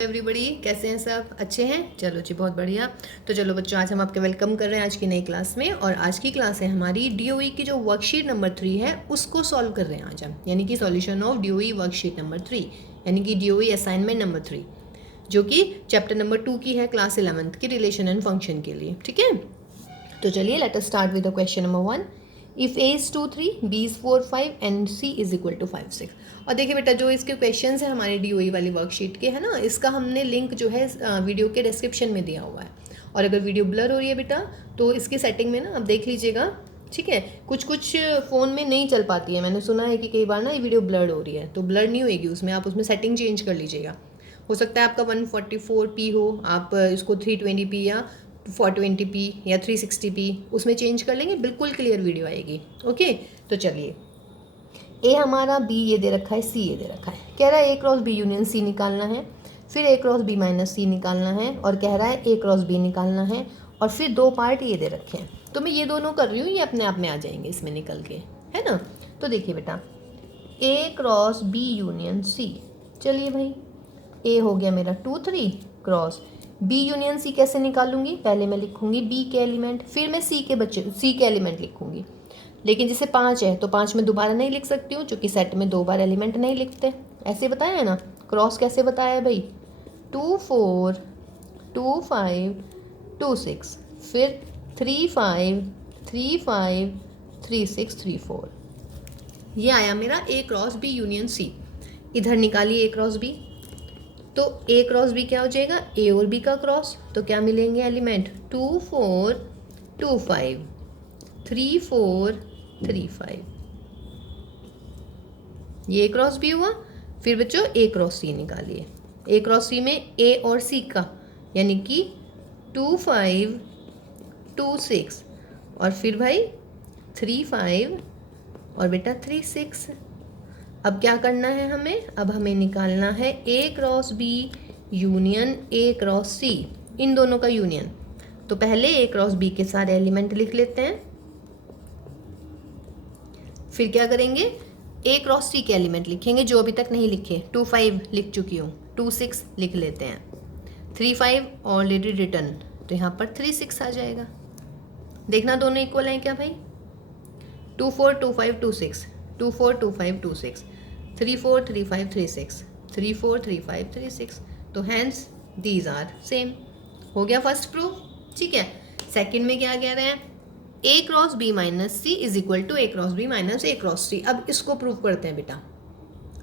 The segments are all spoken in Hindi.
एवरीबडी, कैसे हैं सब? अच्छे हैं? चलो जी, बहुत बढ़िया। तो चलो बच्चों, आज हम आपके वेलकम कर रहे हैं आज की नई क्लास में। और आज की क्लास है हमारी डीओई की जो वर्कशीट नंबर 3 है उसको सॉल्व कर रहे हैं आज हम, यानी कि solution of DOE worksheet number 3, यानी कि डीओई असाइनमेंट नंबर 3, जो कि चैप्टर नंबर 2 की है क्लास 11th की रिलेशन एंड फंक्शन के लिए। ठीक है, तो चलिए let us start with the question number 1। If A is 2 3, B is 4 5 and C is equal to 5 6। और देखिए बेटा, जो इसके क्वेश्चंस हैं हमारे डीओई वाली वर्कशीट के, है ना, इसका हमने लिंक जो है वीडियो के डिस्क्रिप्शन में दिया हुआ है। और अगर वीडियो ब्लर हो रही है बेटा तो इसकी सेटिंग में ना आप देख लीजिएगा। ठीक है, कुछ कुछ फ़ोन में नहीं चल पाती है, मैंने सुना है कि कई बार ना ये वीडियो ब्लर हो रही है, तो ब्लर नहीं होएगी उसमें, आप उसमें सेटिंग चेंज कर लीजिएगा। हो सकता है आपका 144p हो, आप इसको 320p या 420p या 360p उसमें चेंज कर लेंगे, बिल्कुल क्लियर वीडियो आएगी। ओके, तो चलिए, ए हमारा, बी ये दे रखा है, सी ये दे रखा है। कह रहा है A cross B union C निकालना है, फिर ए क्रॉस बी माइनस सी निकालना है, और कह रहा है ए क्रॉस बी निकालना है, और फिर दो पार्ट ये दे रखे हैं। तो मैं ये दोनों कर रही हूँ, ये अपने आप में आ जाएंगे इसमें निकल के, है ना। तो देखिए बेटा, A cross B union C, चलिए भाई, ए हो गया मेरा 2 3 क्रॉस बी यूनियन सी। कैसे निकालूंगी? पहले मैं लिखूंगी बी के एलिमेंट, फिर मैं सी के एलिमेंट लिखूंगी। लेकिन जैसे 5 है तो 5 में दोबारा नहीं लिख सकती हूँ, क्योंकि सेट में 2 बार एलिमेंट नहीं लिखते। ऐसे बताया है ना। क्रॉस कैसे बताया है भाई? 2 4 2 5 2 6, फिर 3 5 3 5 3 6 3 4। ये आया मेरा ए क्रॉस बी यूनियन सी। इधर निकालिए ए क्रॉस बी, तो ए क्रॉस बी क्या हो जाएगा? ए और बी का क्रॉस। तो क्या मिलेंगे एलिमेंट? 2 4 2 5 3 4 3 5। ये ए क्रॉस बी हुआ। फिर बच्चों ए क्रॉस सी निकालिए। ए क्रॉस सी में ए और सी का, यानी कि 2 5 2 6, और फिर भाई 3 5 और बेटा 3 6। अब क्या करना है हमें? अब हमें निकालना है A cross B union A cross C, इन दोनों का यूनियन। तो पहले ए क्रॉस बी के सारे एलिमेंट लिख लेते हैं, फिर क्या करेंगे? ए क्रॉस सी के एलिमेंट लिखेंगे जो अभी तक नहीं लिखे। 2 5 लिख चुकी हूँ, 2 6 लिख लेते हैं, 3 5 ऑलरेडी रिटर्न, तो यहाँ पर 3 6 आ जाएगा। देखना दोनों इक्वल हैं क्या भाई? 2 4 2 5 2 6, 2 4 2 5 2 6, 3 4 3 5 3 6, 3 4 3 5 3 6। तो हैंस दीज आर सेम। हो गया फर्स्ट प्रूफ। ठीक है, सेकंड में क्या कह रहे हैं? A cross B minus C is equal to A cross B minus A cross C. अब इसको प्रूव करते हैं बेटा।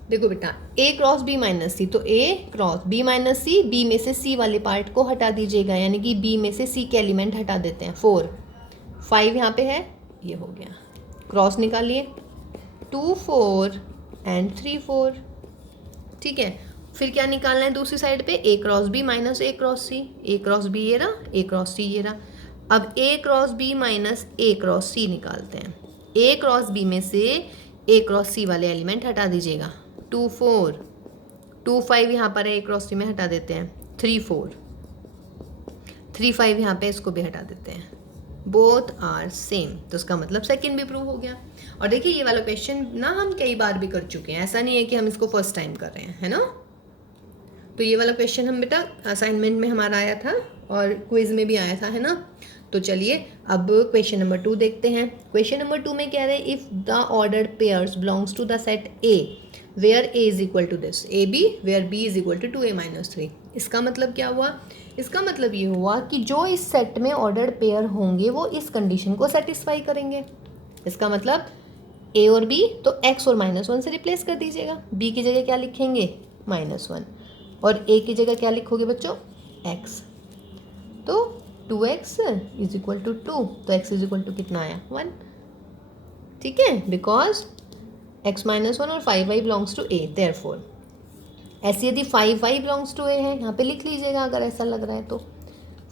देखो बेटा, A cross B minus C, तो A cross B minus C, B में से सी वाले पार्ट को हटा दीजिएगा, यानी कि बी में से सी के एलिमेंट हटा देते हैं। 4 5 यहाँ पे है, ये हो गया। क्रॉस निकालिए, 2 4 एंड 3 4। ठीक है, फिर क्या निकालना है दूसरी साइड पे? ए cross B minus A cross C. A cross B ये रहा, ए क्रॉस सी ये रहा। अब ए cross B minus A cross सी निकालते हैं। ए क्रॉस बी में से ए क्रॉस सी वाले एलिमेंट हटा दीजिएगा। 2 4 2 5 यहाँ पर है, ए क्रॉस सी में हटा देते हैं। 3 4 3 5 यहाँ पे, इसको भी हटा देते हैं। बोथ आर सेम, तो उसका मतलब सेकंड भी प्रूव हो गया। और देखिए, ये वाला क्वेश्चन ना हम कई बार भी कर चुके हैं, ऐसा नहीं है कि हम इसको फर्स्ट टाइम कर रहे हैं, है ना। तो ये वाला क्वेश्चन हम बेटा असाइनमेंट में हमारा आया था और क्विज में भी आया था, है ना। तो चलिए अब क्वेश्चन नंबर 2 देखते हैं। क्वेश्चन नंबर 2 में कह रहे हैं if the ordered pairs belongs to the set A where A is equal to this A B, where B is equal to 2a minus 3। इसका मतलब क्या हुआ? इसका मतलब ये हुआ कि जो इस सेट में ऑर्डर्ड पेयर होंगे वो इस कंडीशन को सेटिस्फाई करेंगे। इसका मतलब ए और बी, तो एक्स और -1 से रिप्लेस कर दीजिएगा। बी की जगह क्या लिखेंगे? -1, और ए की जगह क्या लिखोगे बच्चों? x। तो 2x इज इक्वल टू 2, तो x इज इक्वल टू कितना आया? 1। ठीक है, बिकॉज x -1 और 5y belongs to a, therefore ऐसे यदि 5y बिलोंग्स टू a है, यहाँ पे लिख लीजिएगा अगर ऐसा लग रहा है तो।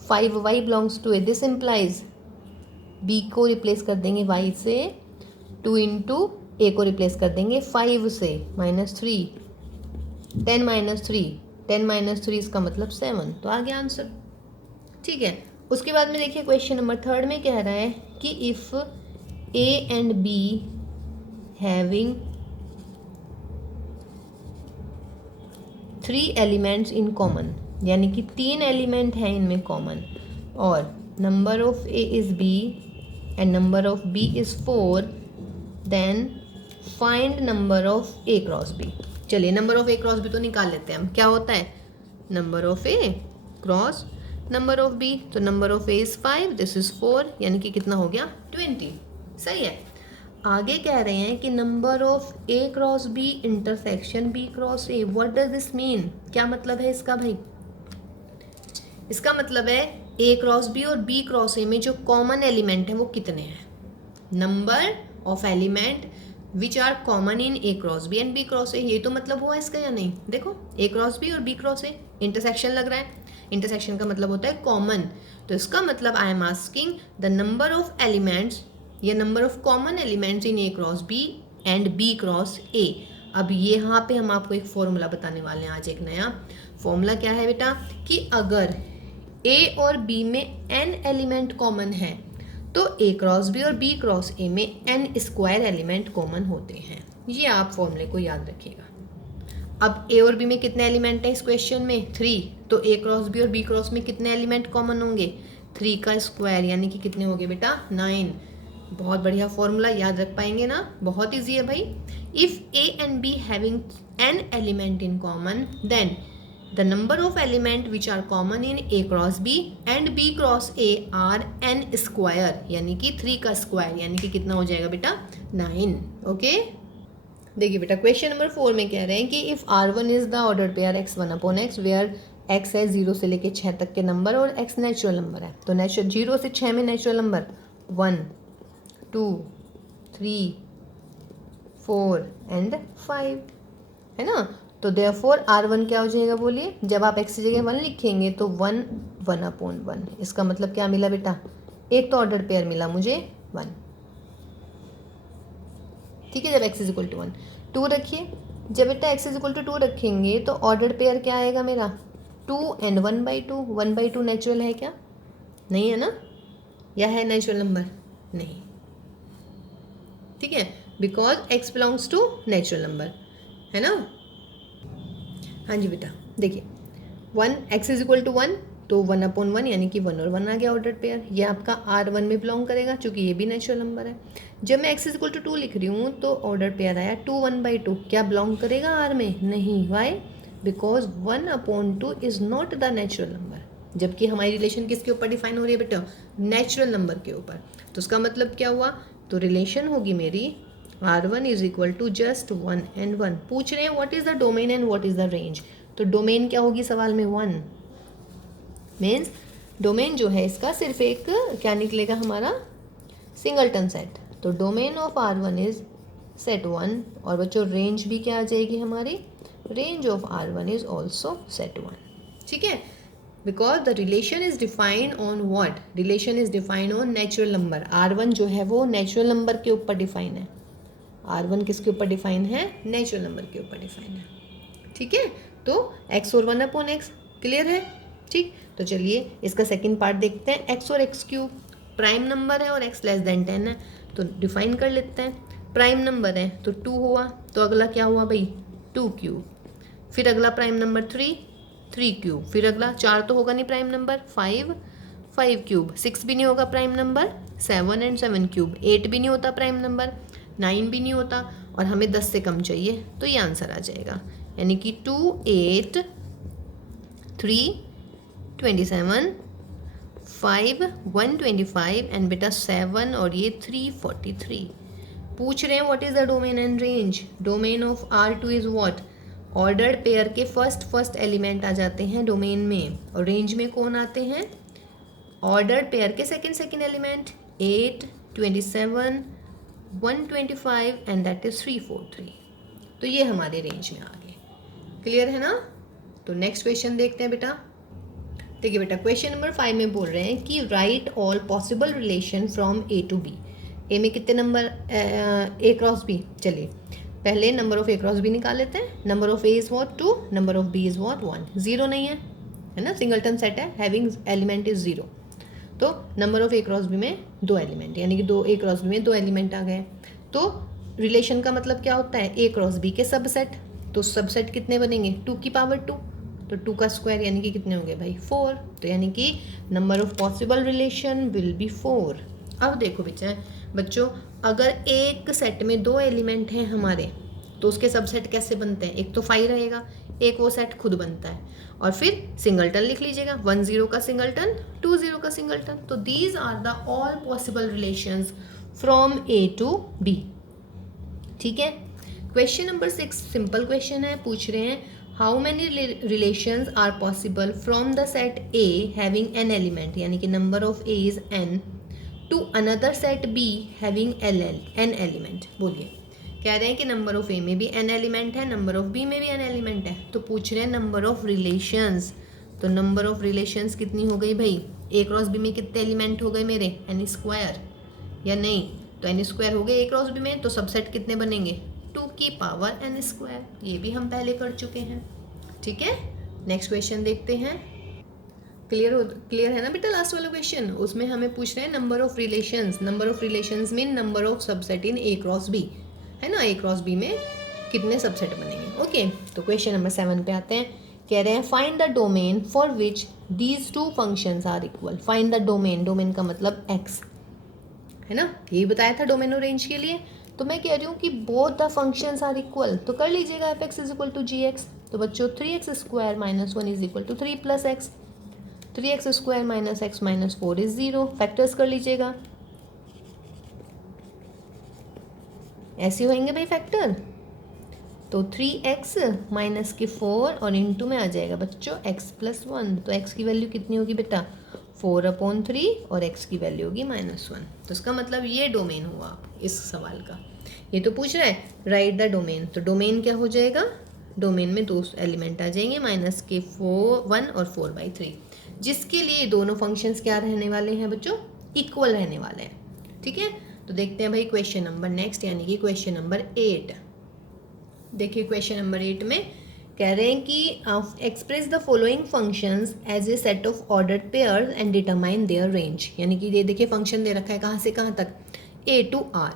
5y belongs to a, this implies b को रिप्लेस कर देंगे y से, 2 इंटू a को रिप्लेस कर देंगे 5 से, -3, 10 -3, 10 -3 इसका मतलब 7, तो आ गया आंसर। ठीक है, उसके बाद में देखिए क्वेश्चन नंबर 3 में कह रहा है कि if A and B having 3 elements in common, यानी कि 3 एलिमेंट हैं इनमें कॉमन, और number of A is B and number of B is 4, then find number of A cross B. चलिए number of A cross B तो निकाल लेते हैं हम। क्या होता है number of A cross number of B, तो number of A is 5, this is 4, यानी कि कितना हो गया 20। सही है। आगे कह रहे हैं कि number of A cross B intersection B cross A, what does this mean? क्या मतलब है इसका भाई? इसका मतलब है ए क्रॉस बी और बी क्रॉस ए में जो कॉमन एलिमेंट है वो कितने हैं। Number of element which are common in A cross B and B cross A, ये तो मतलब हुआ इसका या नहीं? देखो ए क्रॉस बी और बी क्रॉस ए इंटरसेक्शन लग रहा है, इंटरसेक्शन का मतलब होता है कॉमन, तो इसका मतलब I am asking the number of elements या number of common elements in A cross B and B cross A. अब यहाँ पे हम आपको एक फॉर्मूला बताने वाले हैं आज, एक नया फॉर्मूला। क्या है बेटा कि अगर ए और बी में n एलिमेंट कॉमन है तो ए क्रॉस बी और बी क्रॉस ए में n स्क्वायर एलिमेंट कॉमन होते हैं। ये आप फॉर्मूले को याद रखिएगा। अब ए और बी में कितने एलिमेंट हैं इस क्वेश्चन में? 3, तो ए क्रॉस बी और बी क्रॉस में कितने एलिमेंट कॉमन होंगे? 3 का स्क्वायर, यानी कि कितने हो गए बेटा 9। बहुत बढ़िया फॉर्मूला, याद रख पाएंगे ना? बहुत इजी है भाई। If A and B having n element in common then the number of element which are common in A cross B and B cross A are n square, यानी कि 3 का स्क्वायर, यानी कि कितना हो जाएगा बेटा 9। ओके देखिए बेटा क्वेश्चन नंबर 4 में कह रहे हैं कि if R1 is the order pair x1/x where x है 0 से लेके 6 तक के नंबर और x नेचुरल नंबर है, तो नेचुरल 0 से 6 में नेचुरल नंबर 1 2 3 4 एंड 5 है ना। तो देयरफॉर R1 क्या हो जाएगा बोलिए? जब आप x की जगह 1 लिखेंगे तो 1 1/1। इसका मतलब क्या मिला बेटा? एक तो ऑर्डर पेयर मिला मुझे 1, ठीक है। जब x इज इक्वल टू 1 2 रखिए, जब बेटा x इज इक्वल टू 2 रखेंगे तो ऑर्डर पेयर क्या आएगा मेरा 2 एंड 1/2। 1/2 नेचुरल है क्या? नहीं है ना, या है नेचुरल नंबर? नहीं, ठीक है, because x belongs to natural number है ना। हाँ जी बेटा देखिए 1 x इज इक्वल टू 1 तो 1/1 यानी कि 1 और 1 आ गया ऑर्डर पेयर। ये आपका R1 में बिलोंग करेगा क्योंकि ये भी नेचुरल नंबर है। जब मैं x इज इक्वल टू 2 लिख रही हूँ तो ऑर्डर पेयर आया 2 1/2, क्या बिलोंग करेगा R में? नहीं, why? Because 1/2 is not the natural number, जबकि हमारी रिलेशन किसके ऊपर डिफाइन हो रही है बेटा? नेचुरल नंबर के ऊपर। तो उसका मतलब क्या हुआ? तो रिलेशन होगी मेरी R1 is equal to just 1 and 1। पूछ रहे हैं what is the domain and what is the range, तो डोमेन क्या होगी सवाल में? 1 मीन्स डोमेन जो है इसका सिर्फ एक क्या निकलेगा हमारा? Singleton set. तो domain of R1 is set 1, और बच्चों रेंज भी क्या आ जाएगी हमारी? Range of R1 is also set 1, ठीक है। Because the relation is defined on what? Relation is defined on natural number. R1 जो है वो नेचुरल नंबर के ऊपर डिफाइन है। R1 किसके ऊपर डिफाइन है? नेचुरल नंबर के ऊपर डिफाइन है, ठीक है। तो x और 1/x क्लियर है, ठीक। तो चलिए इसका सेकंड पार्ट देखते हैं। x और x³ प्राइम नंबर है और x लेस देन 10 है, तो डिफाइन कर लेते हैं। प्राइम नंबर है तो 2 हुआ, तो अगला क्या हुआ भाई? 2³। फिर अगला प्राइम नंबर 3³ फिर अगला 4 तो होगा नहीं प्राइम नंबर, 5³ 6 भी नहीं होगा प्राइम नंबर, 7 एंड 7³ 8 भी नहीं होता प्राइम नंबर, 9 भी नहीं होता, और हमें 10 से कम चाहिए, तो ये आंसर आ जाएगा। यानी कि 2 8 3 27 5 125 एंड बेटा 7 और ये 343। पूछ रहे हैं what is the domain and range. Domain of R2 is what? Ordered pair के फर्स्ट एलिमेंट आ जाते हैं डोमेन में, और रेंज में कौन आते हैं? ऑर्डर्ड पेयर के second element 8 27 125 and that is 343। तो ये हमारे रेंज में आ गए। क्लियर है ना। तो नेक्स्ट क्वेश्चन देखते हैं बेटा। देखिए बेटा क्वेश्चन नंबर 5 में बोल रहे हैं कि write all possible relation from A to B। A में कितने नंबर A क्रॉस B? चलिए पहले number of A cross B निकाल लेते हैं। Number of A is what 2, number of B is what 1। 0 नहीं है ना, सिंगलटन सेट है, हैविंग एलिमेंट इज 0। तो number of A cross B में 2 एलिमेंट, यानी कि A क्रॉस B में 2 एलिमेंट आ गए। तो रिलेशन का मतलब क्या होता है? A क्रॉस B के सबसेट, तो सबसेट कितने बनेंगे 2 की पावर 2, तो 2 का स्क्वायर यानी कि कितने होंगे भाई 4, तो यानी कि number of possible relation will be 4। अब देखो बच्चों अगर एक सेट में 2 एलिमेंट हैं हमारे तो उसके सबसेट कैसे बनते हैं, एक तो 5 रहेगा, एक वो सेट खुद बनता है, और फिर सिंगलटन लिख लीजिएगा, 1 0 का सिंगलटन, 2 0 का सिंगलटन। तो these are the all possible relations from A to B. ठीक है। क्वेश्चन नंबर 6 सिंपल क्वेश्चन है, पूछ रहे हैं how many relations are possible from the set A having n element, यानी कि number of A is n, to another set B having n element. बोलिए, कह रहे हैं कि नंबर ऑफ ए में भी एन एलिमेंट है, नंबर ऑफ बी में भी एन एलिमेंट है, तो पूछ रहे हैं नंबर ऑफ रिलेशंस। तो नंबर ऑफ रिलेशंस कितनी हो गई भाई, ए क्रॉस बी में कितने एलिमेंट हो गए मेरे, एन स्क्वायर या नहीं, तो एन स्क्वायर हो गए ए क्रॉस बी में, तो सबसेट कितने बनेंगे 2 की पावर एन स्क्वायर। ये भी हम पहले कर चुके हैं। ठीक है, नेक्स्ट क्वेश्चन देखते हैं। क्लियर है ना बेटा लास्ट वाला क्वेश्चन, उसमें हमें पूछ रहे हैं number of relations. Number of relations mean number of subset in A cross B, है ना, ए क्रॉस बी में कितने सबसेट बनेंगे। ओके, तो क्वेश्चन नंबर 7 पे आते हैं। कह रहे हैं find the domain for which these two functions are equal. Find the domain, domain का मतलब एक्स, है ना, यही बताया था डोमेन और रेंज के लिए। तो मैं कह रही हूँ कि both the functions are equal, तो कर लीजिएगा f x is equal to g x. तो बच्चों 3x square minus 1 is equal to 3 plus x, 3x square minus x minus 4 is 0। Factors कर लीजिएगा, ऐसे होंगे भाई फैक्टर। तो 3x माइनस के 4 और इंटू में आ जाएगा बच्चों x प्लस 1। तो x की वैल्यू कितनी होगी बेटा 4/3 और x की वैल्यू होगी -1। तो इसका मतलब ये डोमेन हुआ इस सवाल का। ये तो पूछ रहा है राइट द डोमेन, तो डोमेन क्या हो जाएगा, डोमेन में 2 एलिमेंट आ जाएंगे -1 और 4/3, जिसके लिए दोनों फंक्शंस क्या रहने वाले हैं बच्चों, इक्वल रहने वाले हैं। ठीक है, तो देखते हैं भाई क्वेश्चन नंबर नेक्स्ट, यानी कि क्वेश्चन नंबर 8। देखिए क्वेश्चन नंबर 8 में कह रहे हैं कि express the following functions as a set of ordered pairs and determine their range. यानी कि ये देखिए फंक्शन दे रखा है कहाँ से कहाँ तक, A to R,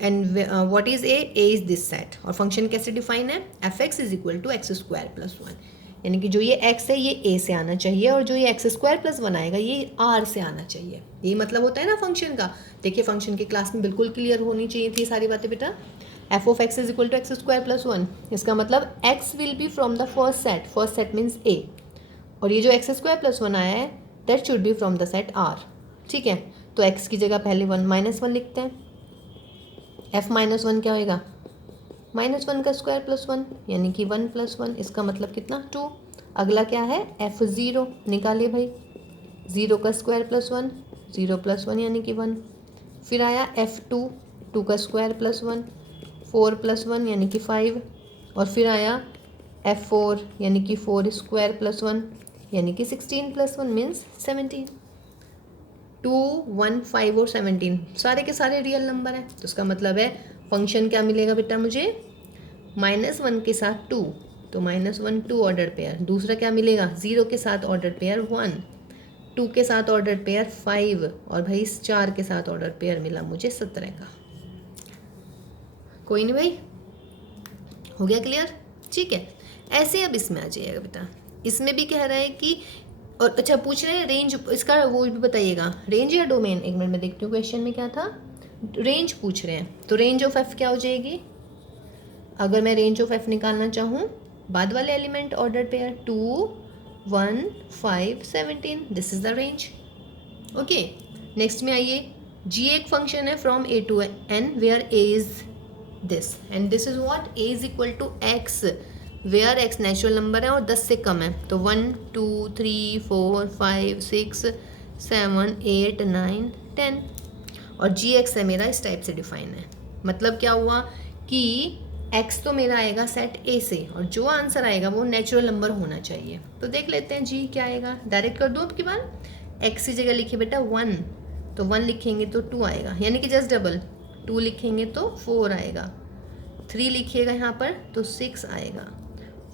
and what is A is this set, और फंक्शन कैसे डिफाइन है, F x is equal to x square plus 1। यानी कि जो ये x है ये a से आना चाहिए, और जो ये x स्क्वायर प्लस 1 आएगा ये r से आना चाहिए। यही मतलब होता है ना फंक्शन का। देखिए फंक्शन की क्लास में बिल्कुल क्लियर होनी चाहिए थी सारी बातें बेटा। F of x is equal to x square plus 1, इसका मतलब x will be from the first set means a, और ये जो एक्स स्क्वायर प्लस 1 आया है that should be from the set r। ठीक है, तो x की जगह पहले 1 लिखते हैं, f -1 क्या होएगा -1 का स्क्वायर प्लस 1, यानी कि 1 + 1, इसका मतलब कितना 2। अगला क्या है f0, निकालिए भाई, 0 का स्क्वायर प्लस 1, 0 + 1 यानी कि 1। फिर आया f2, 2 का स्क्वायर प्लस 1, 4 + 1 यानी कि 5, और फिर आया f4 यानी कि 4 स्क्वायर प्लस 1 यानी कि 16 + 1 मीन्स 17। 2, 1, 5 और 17 सारे के सारे रियल नंबर हैं, तो इसका मतलब है फंक्शन क्या मिलेगा बेटा मुझे, -1 के साथ 2, तो -1 2 ऑर्डर पेयर। दूसरा क्या मिलेगा, 0 के साथ ऑर्डर पेयर 1, 2 के साथ ऑर्डर पेयर 5, और भाई 4 के साथ ऑर्डर पेयर मिला मुझे 17 का। कोई नहीं भाई, हो गया क्लियर। ठीक है, ऐसे अब इसमें आ जाइएगा बेटा। इसमें भी कह रहा है कि, और अच्छा पूछ रहे हैं रेंज, इसका वो भी बताइएगा, रेंज या डोमेन। एक मिनट में देखती हूँ क्वेश्चन में क्या था, रेंज पूछ रहे हैं। तो रेंज ऑफ एफ क्या हो जाएगी, अगर मैं रेंज ऑफ एफ निकालना चाहूँ, बाद वाले element order pair 2, 1, 5, 17, this is the range. Okay, next में आइए, जी एक फंक्शन है from A to N where A is this and this is what, A is equal to x where x natural number है और 10 से कम है। तो 1, 2, 3, 4, 5, 6, 7, 8, 9, 10, और जी एक्स है मेरा इस टाइप से डिफाइन है। मतलब क्या हुआ कि एक्स तो मेरा आएगा सेट ए से, और जो आंसर आएगा वो नेचुरल नंबर होना चाहिए। तो देख लेते हैं जी क्या आएगा, डायरेक्ट कर दूँ अब की बार। एक्स की जगह लिखिए बेटा 1, तो 1 लिखेंगे तो 2 आएगा, यानी कि जस्ट डबल। 2 लिखेंगे तो 4 आएगा, 3 लिखिएगा यहाँ पर तो 6 आएगा,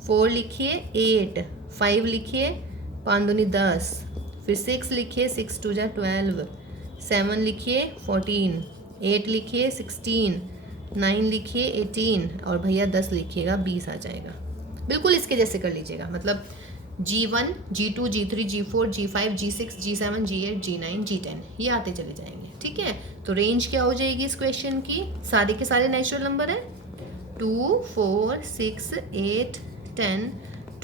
4 लिखिए 8, 5 लिखिए 5 दूनी 10, फिर 6 लिखिए 6 2 जा 12, 7 लिखिए 14, 8 लिखिए 16, 9 लिखिए 18 और भैया 10 लिखिएगा 20 आ जाएगा। बिल्कुल इसके जैसे कर लीजिएगा, मतलब G1 G2 G3 G4 G5 G6 G7 G8 G9 G10 ये आते चले जाएंगे। ठीक है, तो रेंज क्या हो जाएगी इस क्वेश्चन की, सारे के सारे नेचुरल नंबर हैं 2 4 6 8 10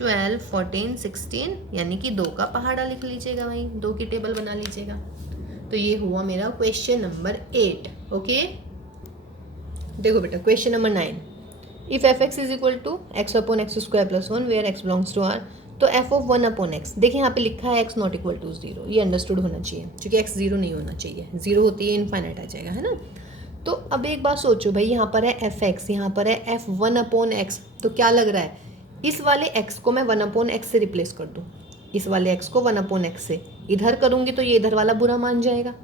12 14 16, यानी कि 2 का पहाड़ा लिख लीजिएगा भाई, 2 की टेबल बना लीजिएगा। तो ये हुआ मेरा क्वेश्चन नंबर 8। ओके, देखो बेटा question number 9, if f x is equal to x upon x square plus 1 where x belongs to R, तो एफ ऑफ 1 अपॉन एक्स, देखिए यहाँ पे लिखा है एक्स नॉट इक्वल टू 0, ये अंडरस्टूड होना चाहिए क्योंकि एक्स 0 नहीं होना चाहिए, 0 होती है इनफाइनाइट आ जाएगा, है ना। तो अब एक बात सोचो भाई, यहाँ पर है एफ एक्स, यहाँ पर है एफ 1 अपॉन एक्स, तो क्या लग रहा है इस वाले एक्स को मैं 1 अपॉन एक्स से रिप्लेस कर दूँ, इस वाले एक्स को 1 अपॉन एक्स से इधर करूँगी तो ये इधर वाला बुरा मान जाएगा,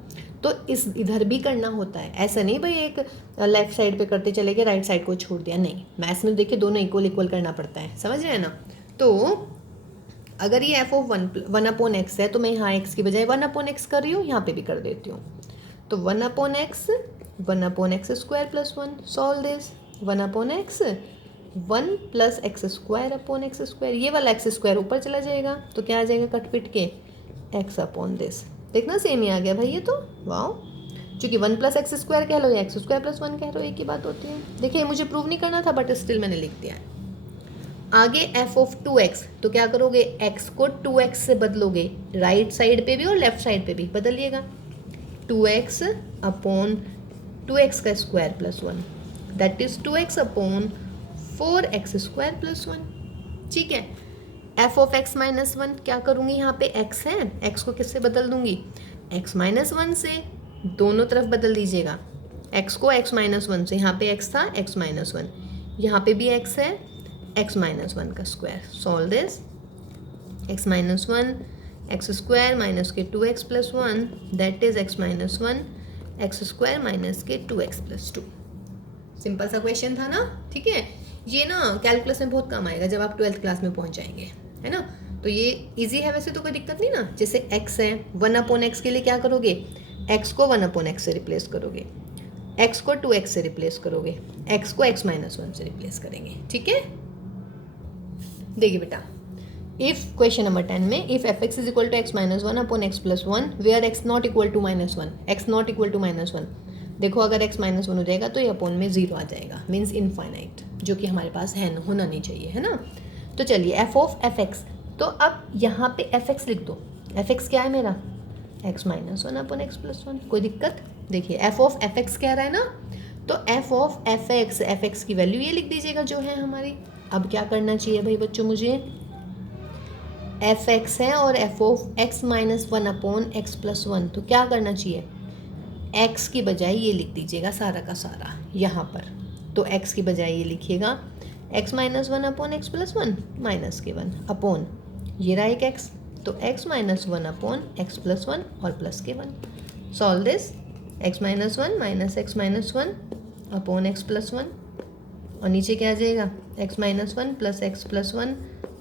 तो इस इधर भी करना होता है, ऐसा नहीं भाई एक लेफ्ट साइड पे करते चले गए राइट साइड को छोड़ दिया, नहीं, मैथ्स में देखिए दोनों इक्वल इक्वल करना पड़ता है, समझ रहे हैं ना। तो अगर ये एफ ऑफ 1 अपॉन एक्स है तो मैं यहाँ एक्स की बजाय 1 अपॉन एक्स कर रही हूँ, यहाँ पे भी कर देती हूँ, तो 1 upon x square plus 1, solve this 1 upon x 1 plus x square upon x square, ये वाला एक्स स्क्वायर ऊपर चला जाएगा तो क्या आ जाएगा कट पिट के एक्स अपॉन दिस, देखना सेम ही आ गया भाई ये तो, वाओ, क्योंकि 1 प्लस एक्स स्क्वायर कह लो या एक्स स्क्वायर प्लस 1 कह लो एक ही बात होती है। देखिए मुझे प्रूव नहीं करना था बट स्टिल मैंने लिख दिया है। आगे एफ ऑफ 2x, तो क्या करोगे x को 2x से बदलोगे, राइट साइड पे भी और लेफ्ट साइड पे भी बदलिएगा, 2x अपॉन 2x का square plus 1, that is 2x upon 4x square plus 1। ठीक है, एफ ऑफ एक्स माइनस 1 क्या करूँगी, यहाँ पे x है, x को किससे बदल दूंगी, x माइनस 1 से, दोनों तरफ बदल दीजिएगा, x को x माइनस 1 से, यहाँ पे x था x माइनस 1, यहाँ पे भी x है x माइनस 1 का square, solve this x minus 1 x square minus के 2x plus 1, that is x minus 1 x square minus के 2x प्लस 2। सिंपल सा क्वेश्चन था ना। ठीक है, ये ना कैलकुलस में बहुत काम आएगा जब आप 12th क्लास में पहुंच जाएंगे, है ना। तो ये इजी है वैसे तो कोई दिक्कत नहीं ना। जैसे x है 1 अपॉन एक्स के लिए क्या करोगे, x को 1 अपॉन एक्स से रिप्लेस करोगे, x को 2x से रिप्लेस करोगे, x को x माइनस 1 से रिप्लेस करेंगे। ठीक है, देखिए बेटा इफ क्वेश्चन नंबर 10 में if f x is equal to x minus 1 upon x plus 1 where x not equal to minus 1, x not equal to minus 1, देखो अगर x माइनस 1 हो जाएगा तो ये अपॉन में 0 आ जाएगा, मीन्स इनफाइनाइट, जो कि हमारे पास है होना नहीं चाहिए, है ना। तो चलिए एफ ऑफ एफ एक्स, तो अब यहाँ पे एफ एक्स लिख दो, एफ एक्स क्या है मेरा x minus 1 upon x plus 1, कोई दिक्कत। देखिए एफ ऑफ एफ एक्स कह रहा है ना, तो एफ ऑफ एफ एक्स की वैल्यू ये लिख दीजिएगा जो है हमारी। अब क्या करना चाहिए भाई बच्चों, मुझे एफ एक्स है और F of x minus 1 upon x plus 1, तो क्या करना चाहिए, x की बजाय ये लिख दीजिएगा सारा का सारा यहाँ पर, तो x की बजाय ये लिखिएगा x minus 1 upon x plus 1 minus के 1 अपॉन ये रहा एक x, तो x minus 1 upon x plus 1 और प्लस के 1, solve this x minus 1 minus x minus 1 upon x plus 1, और नीचे क्या आ जाएगा x minus 1 plus x plus 1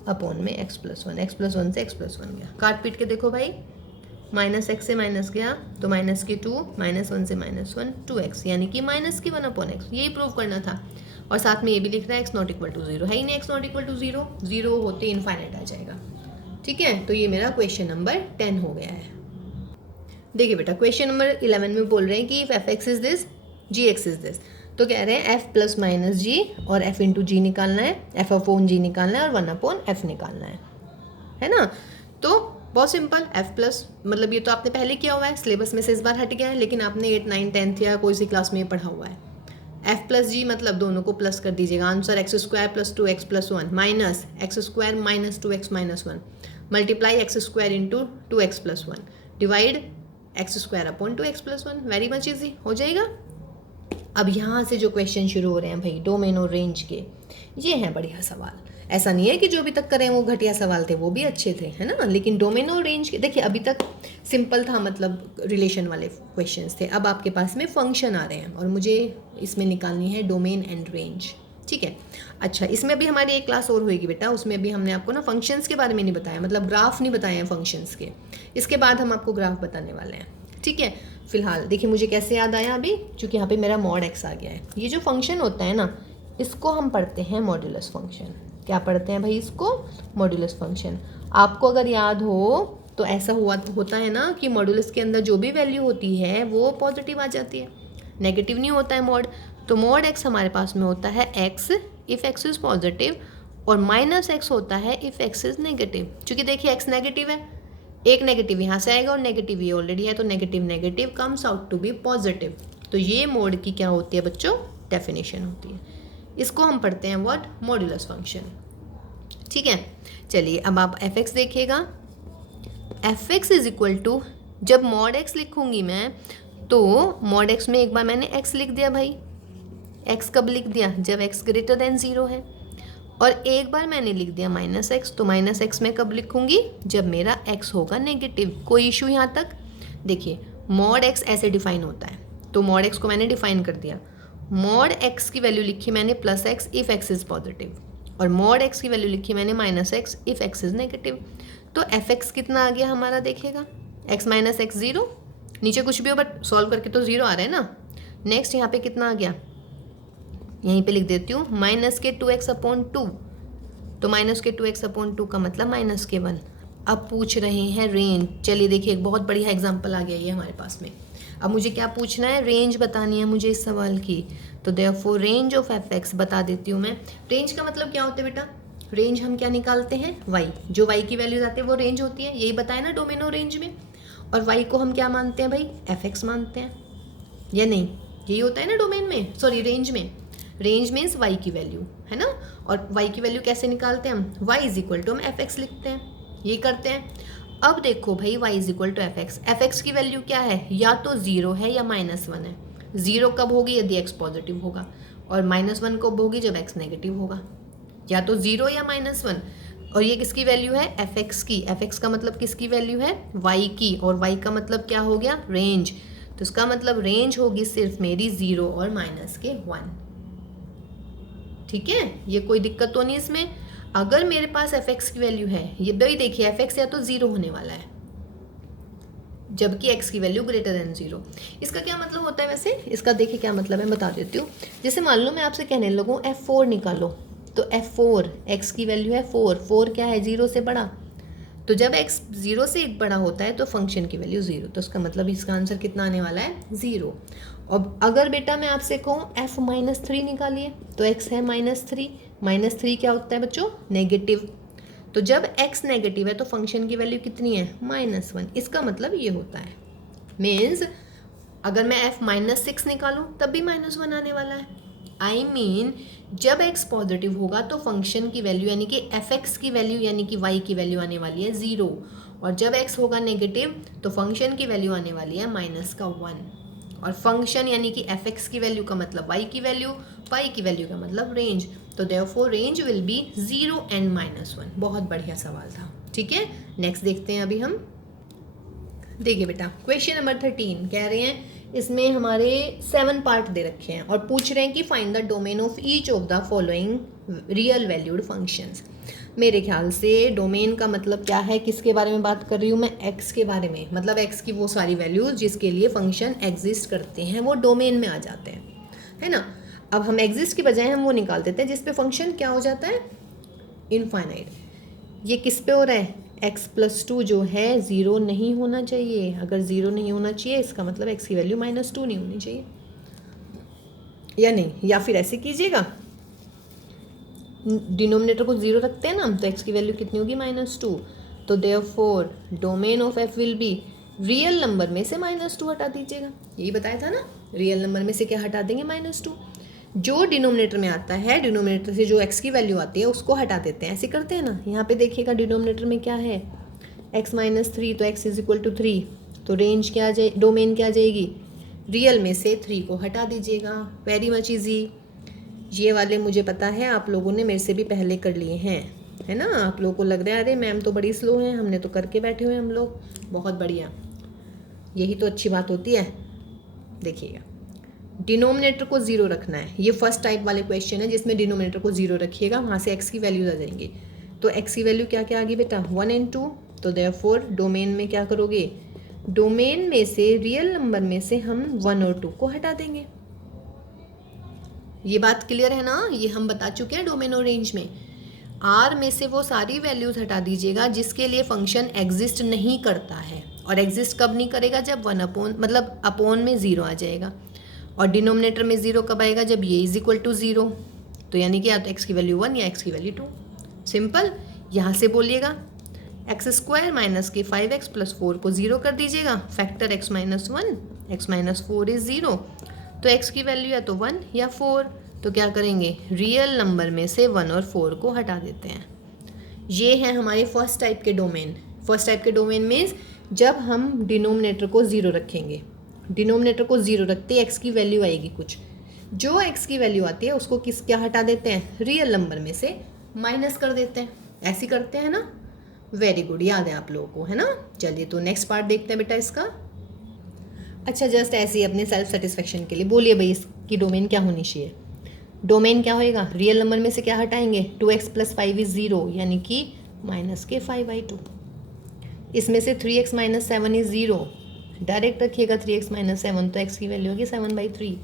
upon में x प्लस 1, एक्स प्लस 1 से x प्लस 1 गया, काट पीट के देखो भाई, माइनस एक्स से माइनस गया तो माइनस के 2, माइनस 1 से माइनस 1 2x, यानी कि माइनस की 1 अपॉन एक्स, यही प्रूव करना था। और साथ में ये भी लिख रहा है x नॉट इक्वल टू 0, है ही नहीं x नॉट इक्वल टू 0, 0 होते इनफाइनाइट आ जाएगा। ठीक है, तो ये मेरा क्वेश्चन नंबर 10 हो गया है। देखिए बेटा क्वेश्चन नंबर 11 में बोल रहे हैं कि if f x is this g x is this, तो कह रहे हैं f प्लस माइनस जी और f इंटू जी निकालना है, f अपॉन जी निकालना है और 1 अपॉन f निकालना है ना। तो बहुत सिंपल, f प्लस मतलब ये तो आपने पहले किया हुआ है, सिलेबस में से इस बार हट गया है, लेकिन आपने 8 9 10th या कोई सी क्लास में पढ़ा हुआ है। f प्लस जी मतलब दोनों को प्लस कर दीजिएगा, answer x square plus 2x plus 1 minus x square minus 2x minus 1 multiply x square into 2x plus 1 divide x square upon 2x plus 1, very much easy हो जाएगा। अब यहाँ से जो क्वेश्चन शुरू हो रहे हैं भाई डोमेन और रेंज के, ये हैं बढ़िया सवाल। ऐसा नहीं है कि जो अभी तक करें वो घटिया सवाल थे, वो भी अच्छे थे, है ना, लेकिन डोमेन और रेंज के देखिए अभी तक सिंपल था, मतलब रिलेशन वाले क्वेश्चंस थे। अब आपके पास में फंक्शन आ रहे हैं और मुझे इसमें निकालनी है डोमेन एंड रेंज। ठीक है, अच्छा इसमें अभी हमारी एक क्लास और होएगी बेटा, उसमें अभी हमने आपको ना फंक्शंस के बारे में नहीं बताया, मतलब ग्राफ नहीं बताए हैं फंक्शंस के, इसके बाद हम आपको ग्राफ बताने वाले हैं। ठीक है। फिलहाल देखिए मुझे कैसे याद आया अभी, क्योंकि यहाँ पे मेरा मॉड एक्स आ गया है। ये जो फंक्शन होता है ना, इसको हम पढ़ते हैं मॉड्यूलस फंक्शन। क्या पढ़ते हैं भाई इसको? Modulus function. आपको अगर याद हो तो ऐसा होता है ना कि मॉड्यूलस के अंदर जो भी वैल्यू होती है वो पॉजिटिव आ जाती है, नेगेटिव नहीं होता है मॉड। तो मॉड एक्स हमारे पास में होता है x if x is positive, और माइनस एक्स होता है इफ़ एक्स इज़ नेगेटिव। चूँकि देखिए एक्स नेगेटिव है, एक नेगेटिव यहाँ से आएगा और नेगेटिव ये ऑलरेडी है, तो negative negative comes out to be positive. तो ये मोड की क्या होती है बच्चों? डेफिनेशन होती है। इसको हम पढ़ते हैं व्हाट? Modulus function. ठीक है, चलिए अब आप एफ एक्स देखिएगा। F x is equal to, जब मॉड एक्स लिखूंगी मैं तो मॉड एक्स में एक बार मैंने एक्स लिख दिया भाई। एक्स कब लिख दिया? जब एक्स ग्रेटर देन 0 है। और एक बार मैंने लिख दिया माइनस एक्स, तो माइनस एक्स मैं कब लिखूंगी? जब मेरा एक्स होगा नेगेटिव। कोई इशू यहाँ तक? देखिए मॉड एक्स ऐसे डिफाइन होता है, तो मॉड एक्स को मैंने डिफाइन कर दिया। मॉड एक्स की वैल्यू लिखी मैंने plus x if x is positive, और मॉड एक्स की वैल्यू लिखी मैंने minus x if x is negative. तो एफ एक्स कितना आ गया हमारा? देखिएगा एक्स माइनस एक्स 0, नीचे कुछ भी हो बट सॉल्व करके तो 0 आ रहा है ना। नेक्स्ट यहाँ पे कितना आ गया? यहीं पे लिख देती हूँ माइनस के 2x अपॉन 2, तो माइनस के 2x अपॉन 2 का मतलब माइनस के 1। अब पूछ रहे हैं रेंज। चलिए देखिए एक बहुत बढ़िया एग्जांपल आ गया ये हमारे पास में। अब मुझे क्या पूछना है? रेंज बतानी है मुझे इस सवाल की। तो therefore range of f x बता देती हूँ मैं। रेंज का मतलब क्या होता है बेटा? रेंज हम क्या निकालते हैं? वाई। जो वाई की वैल्यूज आती है वो रेंज होती है, यही बताया ना डोमेन और रेंज में। और वाई को हम क्या मानते हैं भाई? एफ एक्स मानते हैं या नहीं? यही होता है ना डोमेन में, सॉरी रेंज में। रेंज मीन्स वाई की वैल्यू है ना। और वाई की वैल्यू कैसे निकालते हैं हम? वाई इज इक्वल टू हम एफ एक्स लिखते हैं, यही करते हैं। अब देखो भाई y is equal to f x. F x की वैल्यू क्या है? या तो 0 है या -1 है। 0 कब होगी? यदि एक्स पॉजिटिव होगा, और -1 कब होगी? जब एक्स नेगेटिव होगा। या तो 0 या -1। और ये किसकी वैल्यू है? एफ एक्स की। एफ एक्स का मतलब किसकी वैल्यू है? वाई की। और वाई का मतलब क्या हो गया? रेंज। तो इसका मतलब रेंज होगी सिर्फ मेरी 0 और -1। ठीक है, ये कोई दिक्कत तो नहीं इसमें। अगर मेरे पास एफ एक्स की वैल्यू है, ये भाई देखिए एफ एक्स या तो 0 होने वाला है जबकि एक्स की वैल्यू ग्रेटर देन 0। इसका क्या मतलब होता है वैसे? इसका देखिए क्या मतलब है, बता देती हूँ। जैसे मान लो मैं आपसे कहने लगूँ F4 निकालो, तो F4 एक्स की वैल्यू है 4 क्या है? 0 से बड़ा। तो जब x 0 से एक बड़ा होता है तो फंक्शन की वैल्यू 0, तो इसका मतलब इसका आंसर कितना आने वाला है? 0। अब अगर बेटा मैं आपसे कहूँ f-3 निकालिए, तो x है -3। -3 क्या होता है बच्चों? नेगेटिव। तो जब x नेगेटिव है तो फंक्शन की वैल्यू कितनी है? -1। इसका मतलब ये होता है, मीन्स अगर मैं f-6 निकालूं तब भी -1 आने वाला है। आई मीन जब x पॉजिटिव होगा तो फंक्शन की वैल्यू यानी कि एफ एक्स की वैल्यू यानी कि y की वैल्यू आने वाली है 0, और जब x होगा नेगेटिव तो फंक्शन की वैल्यू आने वाली है -1। और फंक्शन यानी कि एफ एक्स की वैल्यू का मतलब y की वैल्यू, y की वैल्यू का मतलब रेंज। तो therefore range will be 0 and -1। बहुत बढ़िया सवाल था। ठीक है, नेक्स्ट देखते हैं अभी हम। देखिए बेटा क्वेश्चन नंबर 13 कह रहे हैं, इसमें हमारे 7 पार्ट दे रखे हैं और पूछ रहे हैं कि find the domain of each of the following real valued functions. मेरे ख्याल से डोमेन का मतलब क्या है? किसके बारे में बात कर रही हूँ मैं? एक्स के बारे में। मतलब एक्स की वो सारी वैल्यूज जिसके लिए फंक्शन एग्जिस्ट करते हैं वो डोमेन में आ जाते हैं, है ना। अब हम एग्जिस्ट की बजाय हम वो निकाल देते हैं जिसपे फंक्शन क्या हो जाता है? इनफाइनाइट। ये किस पे हो रहा है? x+2 जो है 0 नहीं होना चाहिए। अगर 0 नहीं होना चाहिए इसका मतलब x की वैल्यू -2 नहीं होनी चाहिए, या नहीं? या फिर ऐसे कीजिएगा, डिनोमिनेटर को 0 रखते हैं ना, तो x की वैल्यू कितनी होगी? -2। तो therefore domain of f will B, real number में से -2 हटा दीजिएगा। यही बताया था ना, रियल नंबर में से क्या हटा देंगे? -2। जो डिनोमिनेटर में आता है, डिनोमिनेटर से जो x की वैल्यू आती है उसको हटा देते हैं। ऐसे करते हैं ना। यहाँ पे देखिएगा डिनोमिनेटर में क्या है? x -3, तो x इज इक्वल टू 3। तो रेंज क्या आ जाए, डोमेन क्या आ जाएगी? रियल में से 3 को हटा दीजिएगा। Very much easy. ये वाले मुझे पता है आप लोगों ने मेरे से भी पहले कर लिए हैं, है ना। आप लोगों को लग रहा है अरे मैम तो बड़ी स्लो हैं, हमने तो करके बैठे हुए हम लोग। बहुत बढ़िया, यही तो अच्छी बात होती है। देखिएगा डिनोमिनेटर को 0 रखना है। ये फर्स्ट टाइप वाले क्वेश्चन है जिसमें डिनोमिनेटर को 0 रखिएगा, वहाँ से x की वैल्यूज आ जाएंगी। तो x की वैल्यू क्या क्या आ गई बेटा? 1 और 2। तो देयरफॉर डोमेन में क्या करोगे? डोमेन में से रियल नंबर में से हम 1 और 2 को हटा देंगे। ये बात क्लियर है ना, ये हम बता चुके हैं डोमेन और रेंज में। आर में से वो सारी वैल्यूज हटा दीजिएगा जिसके लिए फंक्शन एग्जिस्ट नहीं करता है, और एग्जिस्ट कब नहीं करेगा, जब 1 अपॉन मतलब अपॉन में 0 आ जाएगा, और डिनोमिनेटर में 0 कब आएगा, जब ये इज इक्वल टू 0। तो यानी कि या तो एक्स की वैल्यू 1 या एक्स की वैल्यू 2। सिंपल। यहाँ से बोलिएगा एक्स स्क्वायर माइनस के 5x प्लस 4 को 0 कर दीजिएगा, factor x minus 1, x minus 4 is 0, तो x की वैल्यू या तो 1 या 4। तो क्या करेंगे, रियल नंबर में से 1 और 4 को हटा देते हैं। ये है हमारे फर्स्ट टाइप के डोमेन। फर्स्ट टाइप के डोमेन मीन्स जब हम डिनोमिनेटर को 0 रखेंगे, डिनोमिनेटर को 0 रखते x की वैल्यू आएगी कुछ, जो x की वैल्यू आती है उसको क्या हटा देते हैं, रियल नंबर में से माइनस कर देते हैं। ऐसे करते हैं ना, वेरी गुड, याद है आप लोगों को, है ना। चलिए तो नेक्स्ट पार्ट देखते हैं बेटा इसका। अच्छा, जस्ट ऐसे ही अपने सेल्फ सेटिस्फेक्शन के लिए बोलिए भाई इसकी डोमेन क्या होनी चाहिए। डोमेन क्या होएगा, रियल नंबर में से क्या हटाएंगे, 2x प्लस 5 इज 0, यानी कि माइनस के 5/2। इसमें से 3x माइनस 7 इज 0, डायरेक्ट रखिएगा 3x माइनस 7, तो x की वैल्यू होगी 7/3।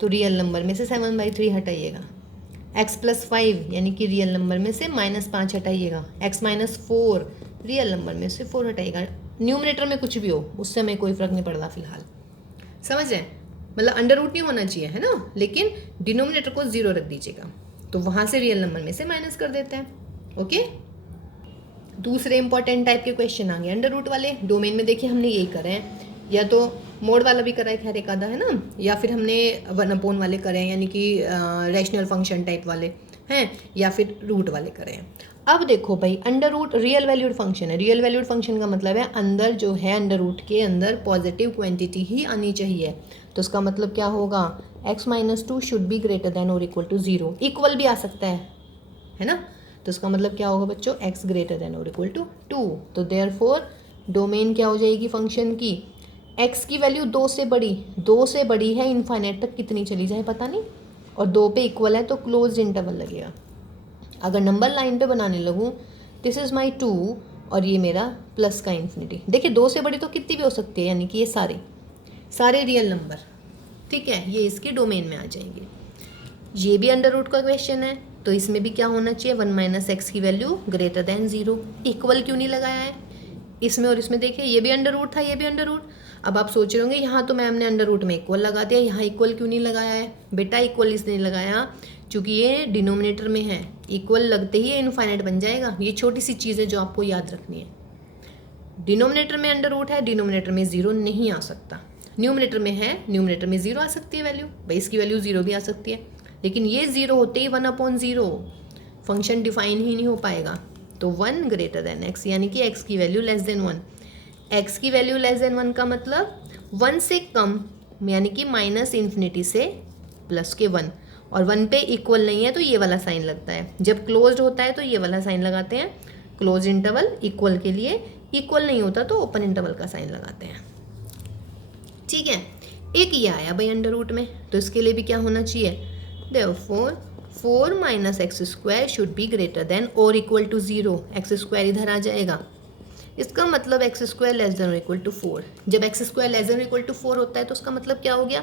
तो रियल नंबर में से 7/3 हटाइएगा। x प्लस 5 यानी कि रियल नंबर में से -5 हटाइएगा। x माइनस 4 रियल नंबर में से 4 हटाइएगा। न्यूमरेटर में कुछ भी हो उससे हमें कोई फ़र्क नहीं पड़ता फिलहाल, समझ रहे हैं, मतलब अंडर रूट नहीं होना चाहिए, है ना, लेकिन डिनोमिनेटर को 0 रख दीजिएगा, तो वहाँ से रियल नंबर में से माइनस कर देते हैं। ओके, दूसरे इंपॉर्टेंट टाइप के क्वेश्चन आ गए अंडर रूट वाले। डोमेन में देखिए हमने यही करे हैं, या तो मोड वाला भी करा है, खैर एक आधा, है ना, या फिर हमने 1 अपॉन वाले करे हैं, यानी कि रैशनल फंक्शन टाइप वाले हैं, या फिर रूट वाले करे हैं। अब देखो भाई, under root real valued function है। रियल वैल्यूड फंक्शन का मतलब है अंदर जो है अंडर रूट के अंदर पॉजिटिव क्वांटिटी ही आनी चाहिए। तो इसका मतलब क्या होगा, x minus 2 should be greater than और इक्वल टू 0। इक्वल भी आ सकता है ना। तो इसका मतलब क्या होगा बच्चों, x ग्रेटर देन और इक्वल टू 2। तो देयरफॉर डोमेन क्या हो जाएगी फंक्शन की, x की वैल्यू 2 से बड़ी है, इनफाइनाइट तक कितनी चली जाए पता नहीं, और 2 पे इक्वल है तो क्लोज इंटरवल लगेगा। अगर नंबर लाइन पे बनाने लगूँ, दिस इज़ माई 2 और ये मेरा प्लस का इन्फिनिटी, देखिए 2 से बड़ी तो कितनी भी हो सकती है, यानी कि ये सारे रियल नंबर, ठीक है, ये इसकी डोमेन में आ जाएंगे। ये भी अंडर रूट का क्वेश्चन है, तो इसमें भी क्या होना चाहिए, 1 माइनस एक्स की वैल्यू ग्रेटर देन 0। इक्वल क्यों नहीं लगाया है इसमें और इसमें, देखिए ये भी अंडर रूट था, ये भी अंडर रूट। अब आप सोच रहे होंगे यहाँ तो मैम ने अंडर रूट में इक्वल लगा दिया, यहाँ इक्वल क्यों नहीं लगाया है। बेटा इक्वल इसने लगाया क्योंकि ये डिनोमिनेटर में है, इक्वल लगते ही ये इनफाइनाइट बन जाएगा। ये छोटी सी चीज़ है जो आपको याद रखनी है। डिनोमिनेटर में अंडर रूट है, डिनोमिनेटर में 0 नहीं आ सकता। न्यूमिनेटर में है, न्यूमिनेटर में 0 आ सकती है वैल्यू, भाई इसकी वैल्यू 0 भी आ सकती है, लेकिन ये 0 होते ही 1/0 फंक्शन डिफाइन ही नहीं हो पाएगा। तो 1 ग्रेटर देन x, यानी कि x की वैल्यू लेस देन 1। x की वैल्यू लेस देन 1 का मतलब 1 से कम, यानी कि माइनस इन्फिनिटी से प्लस के 1, और 1 पे इक्वल नहीं है तो ये वाला साइन लगता है। जब क्लोज्ड होता है तो ये वाला साइन लगाते हैं क्लोज इंटरवल इक्वल के लिए, इक्वल नहीं होता तो ओपन इंटरवल का साइन लगाते हैं, ठीक है। एक ये आया भाई अंडर रूट में, तो इसके लिए भी क्या होना चाहिए, therefore 4 minus x square should be greater than और इक्वल टू 0। एक्स स्क्वायर इधर आ जाएगा, इसका मतलब एक्स स्क्वायर लेस देन और इक्वल टू 4। जब एक्स स्क्वायर लेस देन और इक्वल टू 4 होता है तो उसका मतलब क्या हो गया,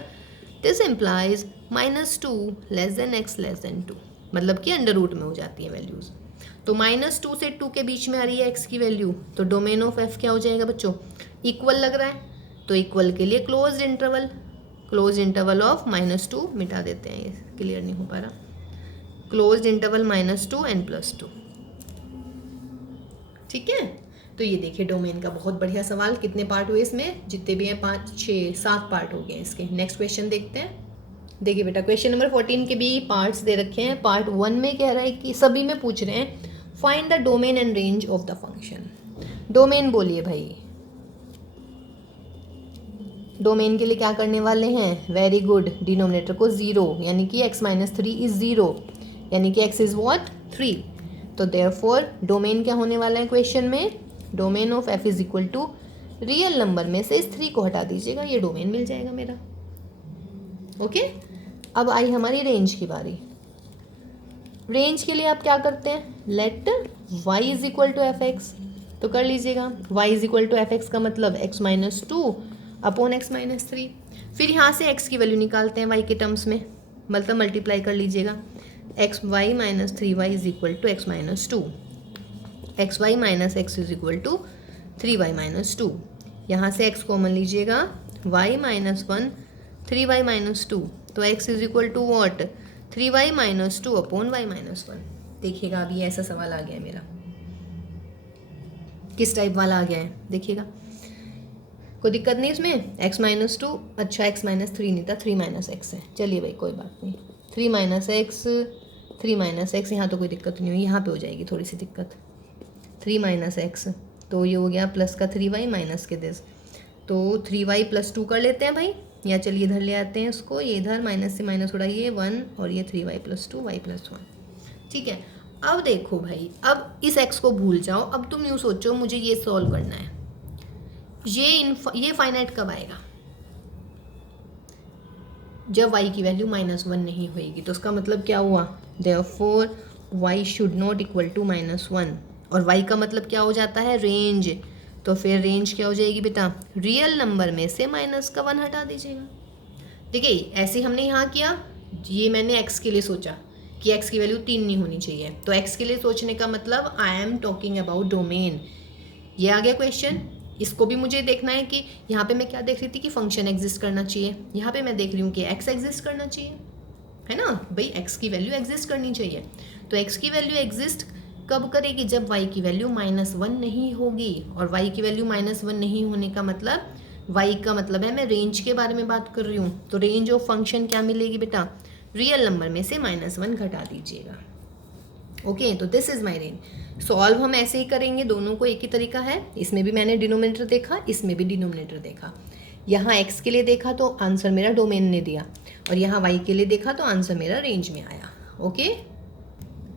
this implies -2 less than x less than 2, मतलब कि अंडर रूट में हो जाती है वैल्यूज़। तो -2 से 2 के बीच में आ रही है एक्स की वैल्यू, तो डोमेन ऑफ एफ क्या हो जाएगा बच्चों, इक्वल लग रहा है, तो इक्वल के लिए क्लोज इंटरवल ऑफ -2 मिटा देते हैं, ये क्लियर नहीं हो पा रहा, क्लोज इंटरवल -2 एंड +2, ठीक है। तो ये देखिए डोमेन का बहुत बढ़िया सवाल। कितने पार्ट हुए इसमें, जितने भी हैं 5 6 7 पार्ट हो गए इसके। नेक्स्ट क्वेश्चन देखते हैं। देखिए बेटा क्वेश्चन नंबर 14 के भी पार्ट्स दे रखे हैं। पार्ट 1 में कह रहा है कि सभी में पूछ रहे हैं find the domain and range of the function. Domain बोलिए भाई, डोमेन के लिए क्या करने वाले हैं, वेरी गुड, डिनोमिनेटर को 0, यानी कि x माइनस 3 इज 0, यानी कि x इज व्हाट 3। तो देयरफॉर डोमेन क्या होने वाला है क्वेश्चन में, domain of f is equal to real number में से इस 3 को हटा दीजिएगा, ये डोमेन मिल जाएगा मेरा। ओके, अब आई हमारी रेंज की बारी। रेंज के लिए आप क्या करते हैं, let y is equal to f x, तो कर लीजिएगा। y is equal to f x का मतलब x minus 2 upon x minus 3। फिर यहाँ से x की वैल्यू निकालते हैं y के टर्म्स में, मतलब मल्टीप्लाई कर लीजिएगा। X y minus 3y is equal to x minus 2, x y minus x is equal to 3y minus 2। यहाँ से x कॉमन लीजिएगा, y माइनस 1 3y माइनस 2, तो x is equal to what 3y minus 2 upon y minus 1। देखिएगा अभी ऐसा सवाल आ गया है मेरा, किस टाइप वाला आ गया है देखिएगा, कोई दिक्कत नहीं इसमें। x माइनस 2, अच्छा x माइनस 3 नहीं था, 3 माइनस एक्स है, चलिए भाई कोई बात नहीं, 3 माइनस एक्स 3 माइनस एक्स, यहाँ तो कोई दिक्कत नहीं हुई, यहाँ पे हो जाएगी थोड़ी सी दिक्कत। 3 माइनस एक्स तो ये हो गया प्लस का 3y माइनस के दिस, तो 3y प्लस 2 कर लेते हैं भाई, या चलिए इधर ले आते हैं इसको, ये इधर माइनस से माइनस उड़ाइए 1 और ये 3y प्लस 2 y प्लस 1। ठीक है, अब देखो भाई, अब इस x को भूल जाओ, अब तुम यूँ सोचो मुझे ये सॉल्व करना है, ये फाइनाइट कब आएगा, जब y की वैल्यू -1 नहीं होएगी। तो उसका मतलब क्या हुआ, therefore y should not equal to -1, और y का मतलब क्या हो जाता है, रेंज। तो फिर रेंज क्या हो जाएगी बेटा, रियल नंबर में से -1 हटा दीजिएगा। देखिए ऐसे हमने यहाँ किया, ये मैंने x के लिए सोचा कि x की वैल्यू 3 नहीं होनी चाहिए, तो x के लिए सोचने का मतलब I am talking about domain. ये आ गया क्वेश्चन। इसको भी मुझे देखना है कि यहाँ पे मैं क्या देख रही थी कि फंक्शन एग्जिस्ट करना चाहिए, यहाँ पे मैं देख रही हूँ कि x एग्जिस्ट करना चाहिए, है ना भाई, x की वैल्यू एग्जिस्ट करनी चाहिए। तो x की वैल्यू एग्जिस्ट कब करेगी, जब y की वैल्यू -1 नहीं होगी, और y की वैल्यू -1 नहीं होने का मतलब, y का मतलब है मैं रेंज के बारे में बात कर रही हूँ, तो रेंज ऑफ फंक्शन क्या मिलेगी बेटा, रियल नंबर में से -1 घटा दीजिएगा। ओके, तो this is my range. Solve हम ऐसे ही करेंगे, दोनों को एक ही तरीका है, इसमें भी मैंने डिनोमिनेटर देखा, इसमें भी डिनोमिनेटर देखा। यहाँ x के लिए देखा तो आंसर मेरा डोमेन ने दिया, और यहाँ y के लिए देखा तो आंसर मेरा रेंज में आया। ओके,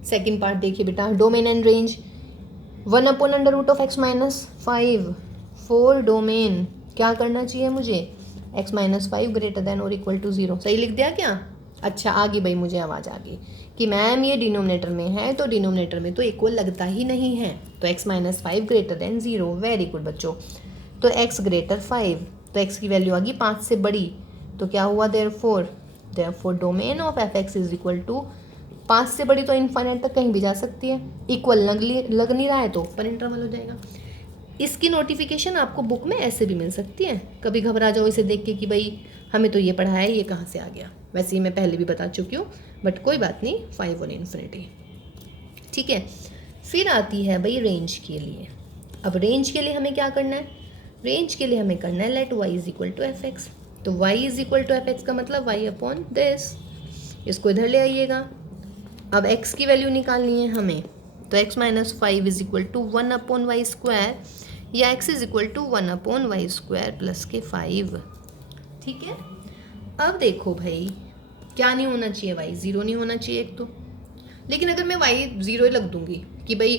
सेकेंड पार्ट देखिए बेटा, domain and range. 1 upon under root of x minus 5 for domain, क्या करना चाहिए मुझे, x माइनस 5 ग्रेटर देन और इक्वल टू 0। सही लिख दिया क्या, अच्छा आ गई भाई, मुझे आवाज़ आ गई कि मैम ये डिनोमिनेटर में है, तो डिनोमिनेटर में तो इक्वल लगता ही नहीं है, तो x minus 5 greater than 0। Very good बच्चों, तो x ग्रेटर 5, तो x की वैल्यू आ गई 5 से बड़ी, तो क्या हुआ, therefore domain of f x is equal to 5 से बड़ी, तो इनफाइनाइट तक कहीं भी जा सकती है, इक्वल लग नहीं रहा है तो पर इंटरवल हो जाएगा। इसकी नोटिफिकेशन आपको बुक में ऐसे भी मिल सकती है, कभी घबरा जाओ इसे देख के कि भाई हमें तो ये पढ़ा है, ये कहाँ से आ गया। वैसे ही मैं पहले भी बता चुकी हूँ, बट कोई बात नहीं, 5 और इन्फिनिटी। ठीक है, फिर आती है भाई रेंज के लिए। अब रेंज के लिए हमें क्या करना है, रेंज के लिए हमें करना है let y is equal to f x. तो y is equal to f x का मतलब y अपॉन दिस, इसको इधर ले आइएगा। अब x की वैल्यू निकालनी है हमें, तो x minus 5 is equal to 1 upon y square, या x is equal to 1 upon y square plus के 5। ठीक है, अब देखो भाई क्या नहीं होना चाहिए, y 0 नहीं होना चाहिए एक तो, लेकिन अगर मैं y 0 लग दूंगी कि भाई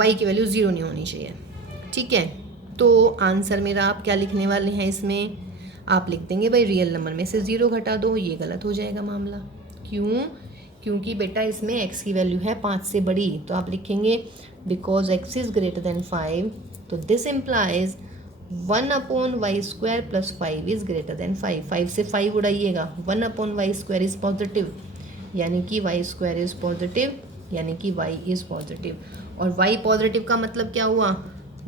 y की वैल्यू 0 नहीं होनी चाहिए, ठीक है, तो आंसर मेरा आप क्या लिखने वाले हैं, इसमें आप लिख देंगे भाई रियल नंबर में से 0 घटा दो। ये गलत हो जाएगा मामला, क्यों, क्योंकि बेटा इसमें x की वैल्यू है 5 से बड़ी, तो आप लिखेंगे because x is greater than 5, तो this implies 1 upon y square plus 5 is greater than 5। 5 से 5 उड़ाइएगा, 1 upon y square is positive, यानी कि वाई स्क्वायर इज पॉजिटिव, यानी कि y इज पॉजिटिव। और y पॉजिटिव का मतलब क्या हुआ,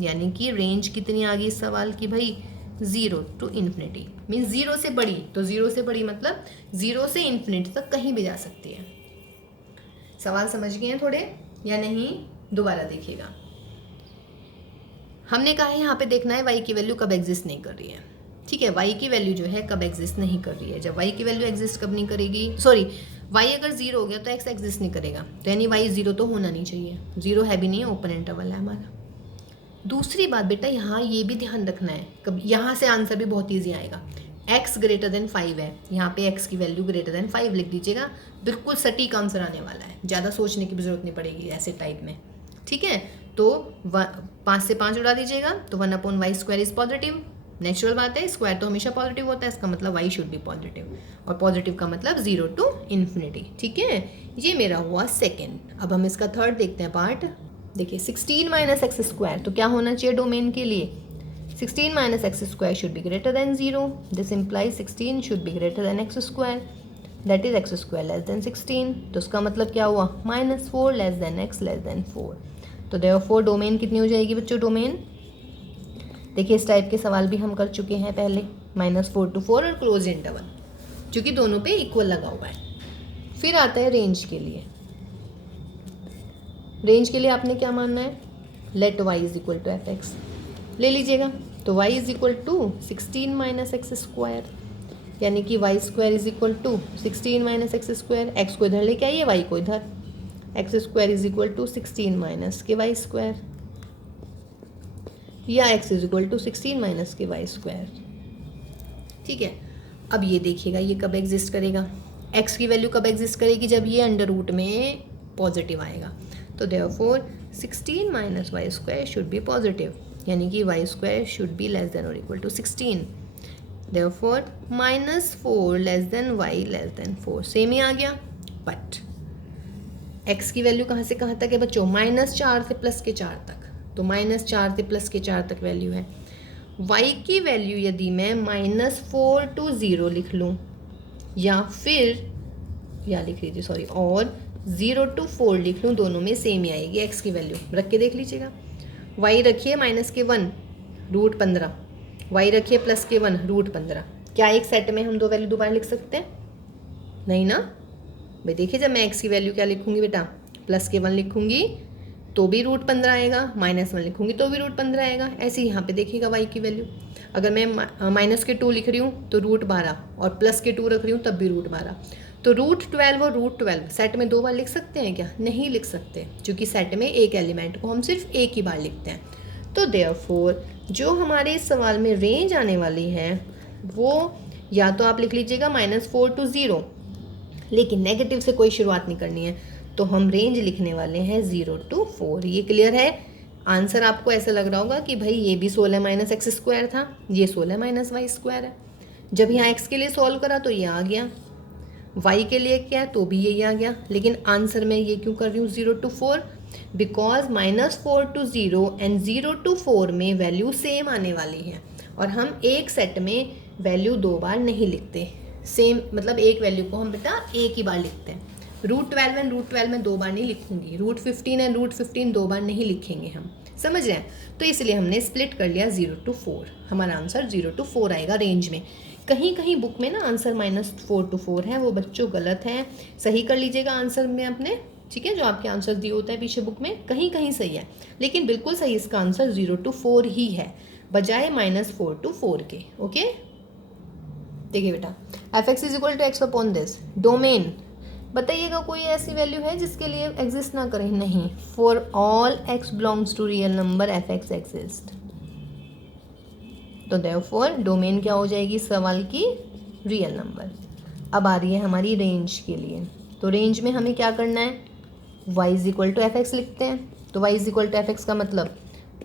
यानी कि रेंज कितनी आ गई इस सवाल की भाई, 0 टू इन्फिनिटी, मीन्स 0 से बड़ी, तो 0 से बड़ी मतलब 0 से इन्फिनिटी तक कहीं भी जा सकती है। सवाल समझ गए हैं थोड़े या नहीं, दोबारा देखिएगा। हमने कहा है यहाँ पे देखना है y की वैल्यू कब एग्जिस्ट नहीं कर रही है, ठीक है, y की वैल्यू जो है कब एग्जिस्ट नहीं कर रही है। जब y की वैल्यू एग्जिस्ट कब नहीं करेगी, सॉरी y अगर 0 हो गया तो x एग्जिस्ट नहीं करेगा, तो यानी y 0 तो होना नहीं चाहिए, 0 है भी नहीं, ओपन इंटरवल है हमारा। दूसरी बात बेटा यहाँ ये भी ध्यान रखना है, कब यहाँ से आंसर भी बहुत ईजी आएगा, x ग्रेटर देन 5 है, यहाँ पे x की वैल्यू ग्रेटर देन 5 लिख दीजिएगा, बिल्कुल सटीक आंसर आने वाला है, ज़्यादा सोचने की भी जरूरत नहीं पड़ेगी ऐसे टाइप में। ठीक है, तो 5 से 5 उड़ा दीजिएगा, तो 1 upon y square is positive, natural बात है, स्क्वायर तो हमेशा पॉजिटिव होता है, इसका मतलब y शुड बी पॉजिटिव, और पॉजिटिव का मतलब 0 टू इन्फिनिटी। ठीक है, ये मेरा हुआ सेकेंड। अब हम इसका थर्ड देखते हैं पार्ट। देखिए 16 माइनस एक्स स्क्वायर, तो क्या होना चाहिए डोमेन के लिए, 16 minus x square should be greater than 0, this implies 16 should be greater than x square, that is x square less than 16। तो उसका मतलब क्या हुआ, -4 less then x less than 4। तो देयरफॉर डोमेन कितनी हो जाएगी बच्चों, डोमेन देखिए इस टाइप के सवाल भी हम कर चुके हैं पहले, -4 to 4 और क्लोज इंटरवल, जो कि दोनों पे इक्वल लगा हुआ है। फिर आता है रेंज के लिए। रेंज के लिए आपने क्या मानना है, let y is equal to f x ले लीजिएगा। तो y is equal to 16 minus x square, यानी कि Y square is equal to 16 minus x square, x को इधर लेके आइए वाई को इधर, x square is equal to 16 minus के वाई स्क्वायर, या x is equal to 16 minus के वाई स्क्वायर। ठीक है, अब ये देखिएगा ये कब एग्जिस्ट करेगा, एक्स की वैल्यू कब एग्जिस्ट करेगी, जब ये अंडर रूट में पॉजिटिव आएगा। तो therefore 16 minus Y square should be positive, यानी कि Y square should be less than और equal to 16। Therefore -4 less than Y less than 4, same ही आ गया। बट एक्स की वैल्यू कहाँ से कहाँ तक है बच्चों, -4 से +4 तक, तो -4 से +4 तक वैल्यू है। y की वैल्यू यदि मैं -4 to 0 लिख लूँ, या फिर या लिख लीजिए सॉरी, और 0 to 4 लिख लूँ, दोनों में सेम ही आएगी x की वैल्यू। रख के देख लीजिएगा, y रखिए -1 √15, y रखिए +1 √15। क्या एक सेट में हम दो वैल्यू दोबारा लिख सकते हैं, नहीं ना भाई। देखिए जब मैं x की वैल्यू क्या लिखूंगी बेटा, +1 लिखूंगी तो भी √15 आएगा, -1 लिखूंगी तो भी √15 आएगा। ऐसे ही यहाँ पे देखिएगा y की वैल्यू, अगर मैं -2 लिख रही हूँ तो √12, और +2 रख रही हूँ तब भी √12। तो √12 और √12 सेट में दो बार लिख सकते हैं क्या, नहीं लिख सकते, क्योंकि सेट में एक एलिमेंट को हम सिर्फ एक ही बार लिखते हैं। तो देयरफॉर जो हमारे इस सवाल में रेंज आने वाली है वो या तो आप लिख लीजिएगा -4 to 0, लेकिन नेगेटिव से कोई शुरुआत नहीं करनी है, तो हम रेंज लिखने वाले हैं 0 to 4। ये क्लियर है। आंसर आपको ऐसा लग रहा होगा कि भाई ये भी 16 माइनस एक्स स्क्वायर था, ये 16 माइनस वाई स्क्वायर है। जब यहाँ एक्स के लिए सॉल्व करा तो ये आ गया, वाई के लिए क्या तो भी यही आ गया, लेकिन आंसर में ये क्यों कर रही हूँ 0 to 4, because -4 to 0 and 0 to 4 में वैल्यू सेम आने वाली है, और हम एक सेट में वैल्यू दो बार नहीं लिखते। सेम मतलब एक वैल्यू को हम बेटा एक ही बार लिखते हैं। √12 एंड √12 में दो बार नहीं लिखूंगी, √15 एंड √15 दो बार नहीं लिखेंगे हम, समझ रहे हैं। तो इसलिए हमने स्प्लिट कर लिया 0 to 4, हमारा आंसर 0 to 4 आएगा रेंज में। कहीं कहीं बुक में ना आंसर -4 to 4 है, वो बच्चों गलत है, सही कर लीजिएगा आंसर में अपने, ठीक है। जो आपके आंसर दिए होते हैं पीछे बुक में कहीं कहीं सही है, लेकिन बिल्कुल सही इसका आंसर 0 to 4 ही है, बजाय -4 to 4 के। ओके, देखिए बेटा f(x = x/this), डोमेन बताइएगा कोई ऐसी वैल्यू है जिसके लिए एग्जिस्ट ना करे, नहीं। For all x belongs to real number f(x) exist. तो देयरफॉर डोमेन क्या हो जाएगी सवाल की, रियल नंबर। अब आ रही है हमारी रेंज के लिए। तो रेंज में हमें क्या करना है, y = f(x) लिखते हैं। तो y = f(x) का मतलब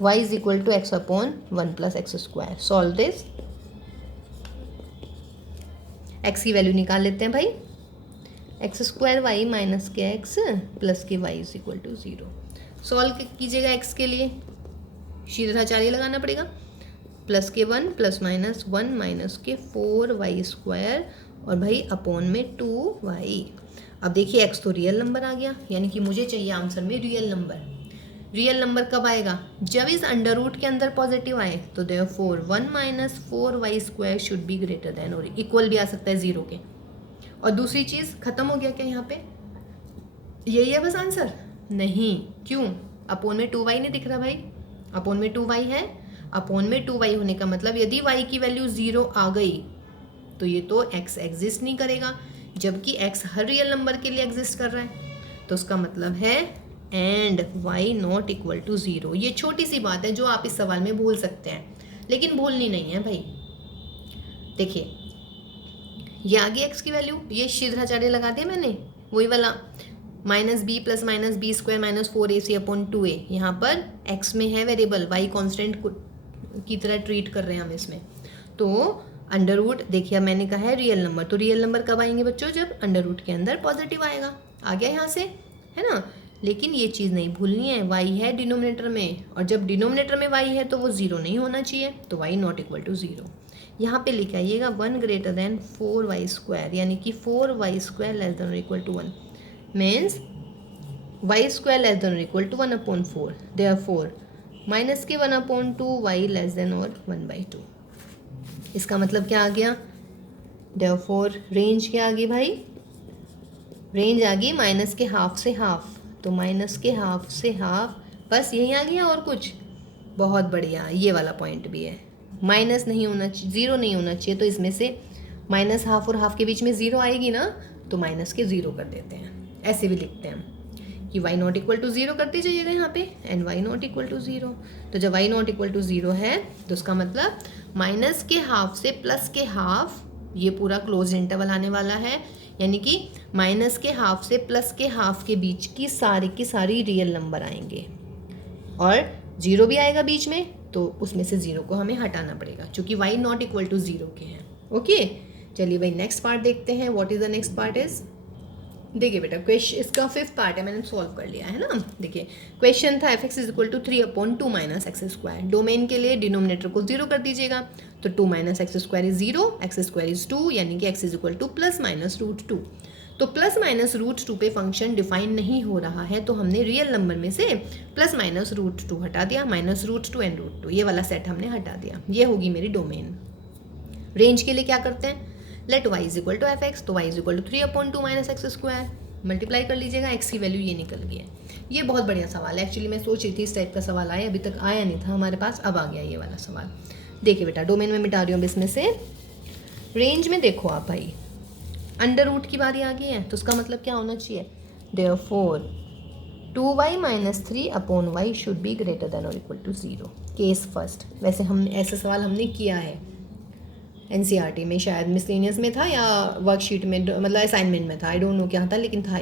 y = x/1 + x²। Solve this, x की वैल्यू निकाल लेते हैं भाई, x² y - kx + ky = 0। Solve कीजिएगा x के लिए, शीघ्राचार्य लगाना पड़ेगा, +k1 ± 1 - k4y² और भाई अपॉन में 2y। अब देखिए x तो रियल नंबर आ गया, यानी कि मुझे चाहिए आंसर में रियल नंबर। रियल नंबर कब आएगा, जब इस अंडर रूट के अंदर पॉजिटिव आए। तो therefore 1 - 4y² should be greater than और इक्वल भी आ सकता है 0 के। और दूसरी चीज़ खत्म हो गया क्या यहाँ पे, यही है बस आंसर, नहीं क्यों, अपॉन में 2y नहीं दिख रहा भाई, अपॉन में 2y है। अपॉन में 2y होने का मतलब यदि y की वैल्यू 0 आ गई तो ये तो x एग्जिस्ट नहीं करेगा, जबकि x हर रियल नंबर के लिए एग्जिस्ट कर रहा है। तो उसका मतलब है एंड y ≠ 0। ये छोटी सी बात है जो आप इस सवाल में भूल सकते हैं, लेकिन भूलनी नहीं है भाई। देखिए ये आ गई x की वैल्यू, ये शीघ्राचार्य लगा दिया मैंने, वही वाला -b + -b² - 4ac/2a। यहाँ पर x में है वेरिएबल, y कांस्टेंट की तरह ट्रीट कर रहे हैं हम इसमें। तो अंडर रूट देखिए अब मैंने कहा है रियल नंबर, तो रियल नंबर कब आएंगे बच्चों, जब अंडर रूट के अंदर पॉजिटिव आएगा। आ गया यहाँ से, है ना। लेकिन ये चीज़ नहीं भूलनी है, y है डिनोमिनेटर में, और जब डिनोमिनेटर में y है तो वो 0 नहीं होना चाहिए, तो y नॉट इक्वल टू 0। यहाँ पे लिख आइएगा 1 ग्रेटर देन 4y², यानी कि 4y² लेस देन और equal to 1 means y² less than और इक्वल टू 1/4, देयरफॉर माइनस के 1/2 y लेस देन और 1/2। इसका मतलब क्या आ गया, देयरफॉर रेंज क्या आ गई भाई, रेंज आ गई माइनस के हाफ से हाफ, तो माइनस के हाफ से हाफ, बस यही आ गया और कुछ। बहुत बढ़िया, ये वाला पॉइंट भी है, माइनस नहीं होना चाहिए, 0 नहीं होना चाहिए, तो इसमें से माइनस हाफ और हाफ के बीच में 0 आएगी ना, तो माइनस के 0 कर देते हैं। ऐसे भी लिखते हैं कि y नॉट इक्वल टू 0 करते जाइएगा यहाँ पे, and y not equal to 0। तो जब y नॉट इक्वल टू 0 है तो उसका मतलब माइनस के हाफ से प्लस के हाफ, ये पूरा क्लोज इंटरवल आने वाला है, यानी कि माइनस के हाफ से प्लस के हाफ के बीच की सारी रियल नंबर आएंगे, और 0 भी आएगा बीच में, तो उसमें से 0 को हमें हटाना पड़ेगा क्योंकि y नॉट इक्वल टू 0 के हैं। ओके, चलिए भाई नेक्स्ट पार्ट देखते हैं। What is the next part is, देखिए बेटा क्वेश्चन, इसका 5th पार्ट है, मैंने सॉल्व कर लिया है ना। देखिए क्वेश्चन था f(x) is equal to 3/2 minus x²। Domain के लिए डिनोमिनेटर को 0 कर दीजिएगा, तो 2 minus x² is 0, x² is 2, यानी कि x is equal two plus minus √2। तो प्लस माइनस √2 पे फंक्शन डिफाइन नहीं हो रहा है, तो हमने रियल नंबर में से प्लस माइनस √2 हटा दिया, माइनस √2 एंड √2 ये वाला सेट हमने हटा दिया। ये होगी मेरी डोमेन। रेंज के लिए क्या करते हैं, let y is equal to f(x), तो y is equal to 3/2 minus x², multiply कर लीजिएगा, x की वैल्यू ये निकल गई है। ये बहुत बढ़िया सवाल है, एक्चुअली मैं सोच रही थी इस टाइप का सवाल आए, अभी तक आया नहीं था हमारे पास, अब आ गया ये वाला सवाल। देखिए बेटा डोमेन में मिटा रही हूँ इसमें से। रेंज में देखो आप भाई, अंडर रूट की बारी आ गई है, तो उसका मतलब क्या होना चाहिए, therefore 2y minus 3/y should be greater than और इक्वल टू 0। केस फर्स्ट, वैसे हम ऐसा सवाल हमने किया है एनसीईआरटी में, शायद मिसलेनियस में था या वर्कशीट में, मतलब असाइनमेंट में था, आई डोंट नो क्या था, लेकिन था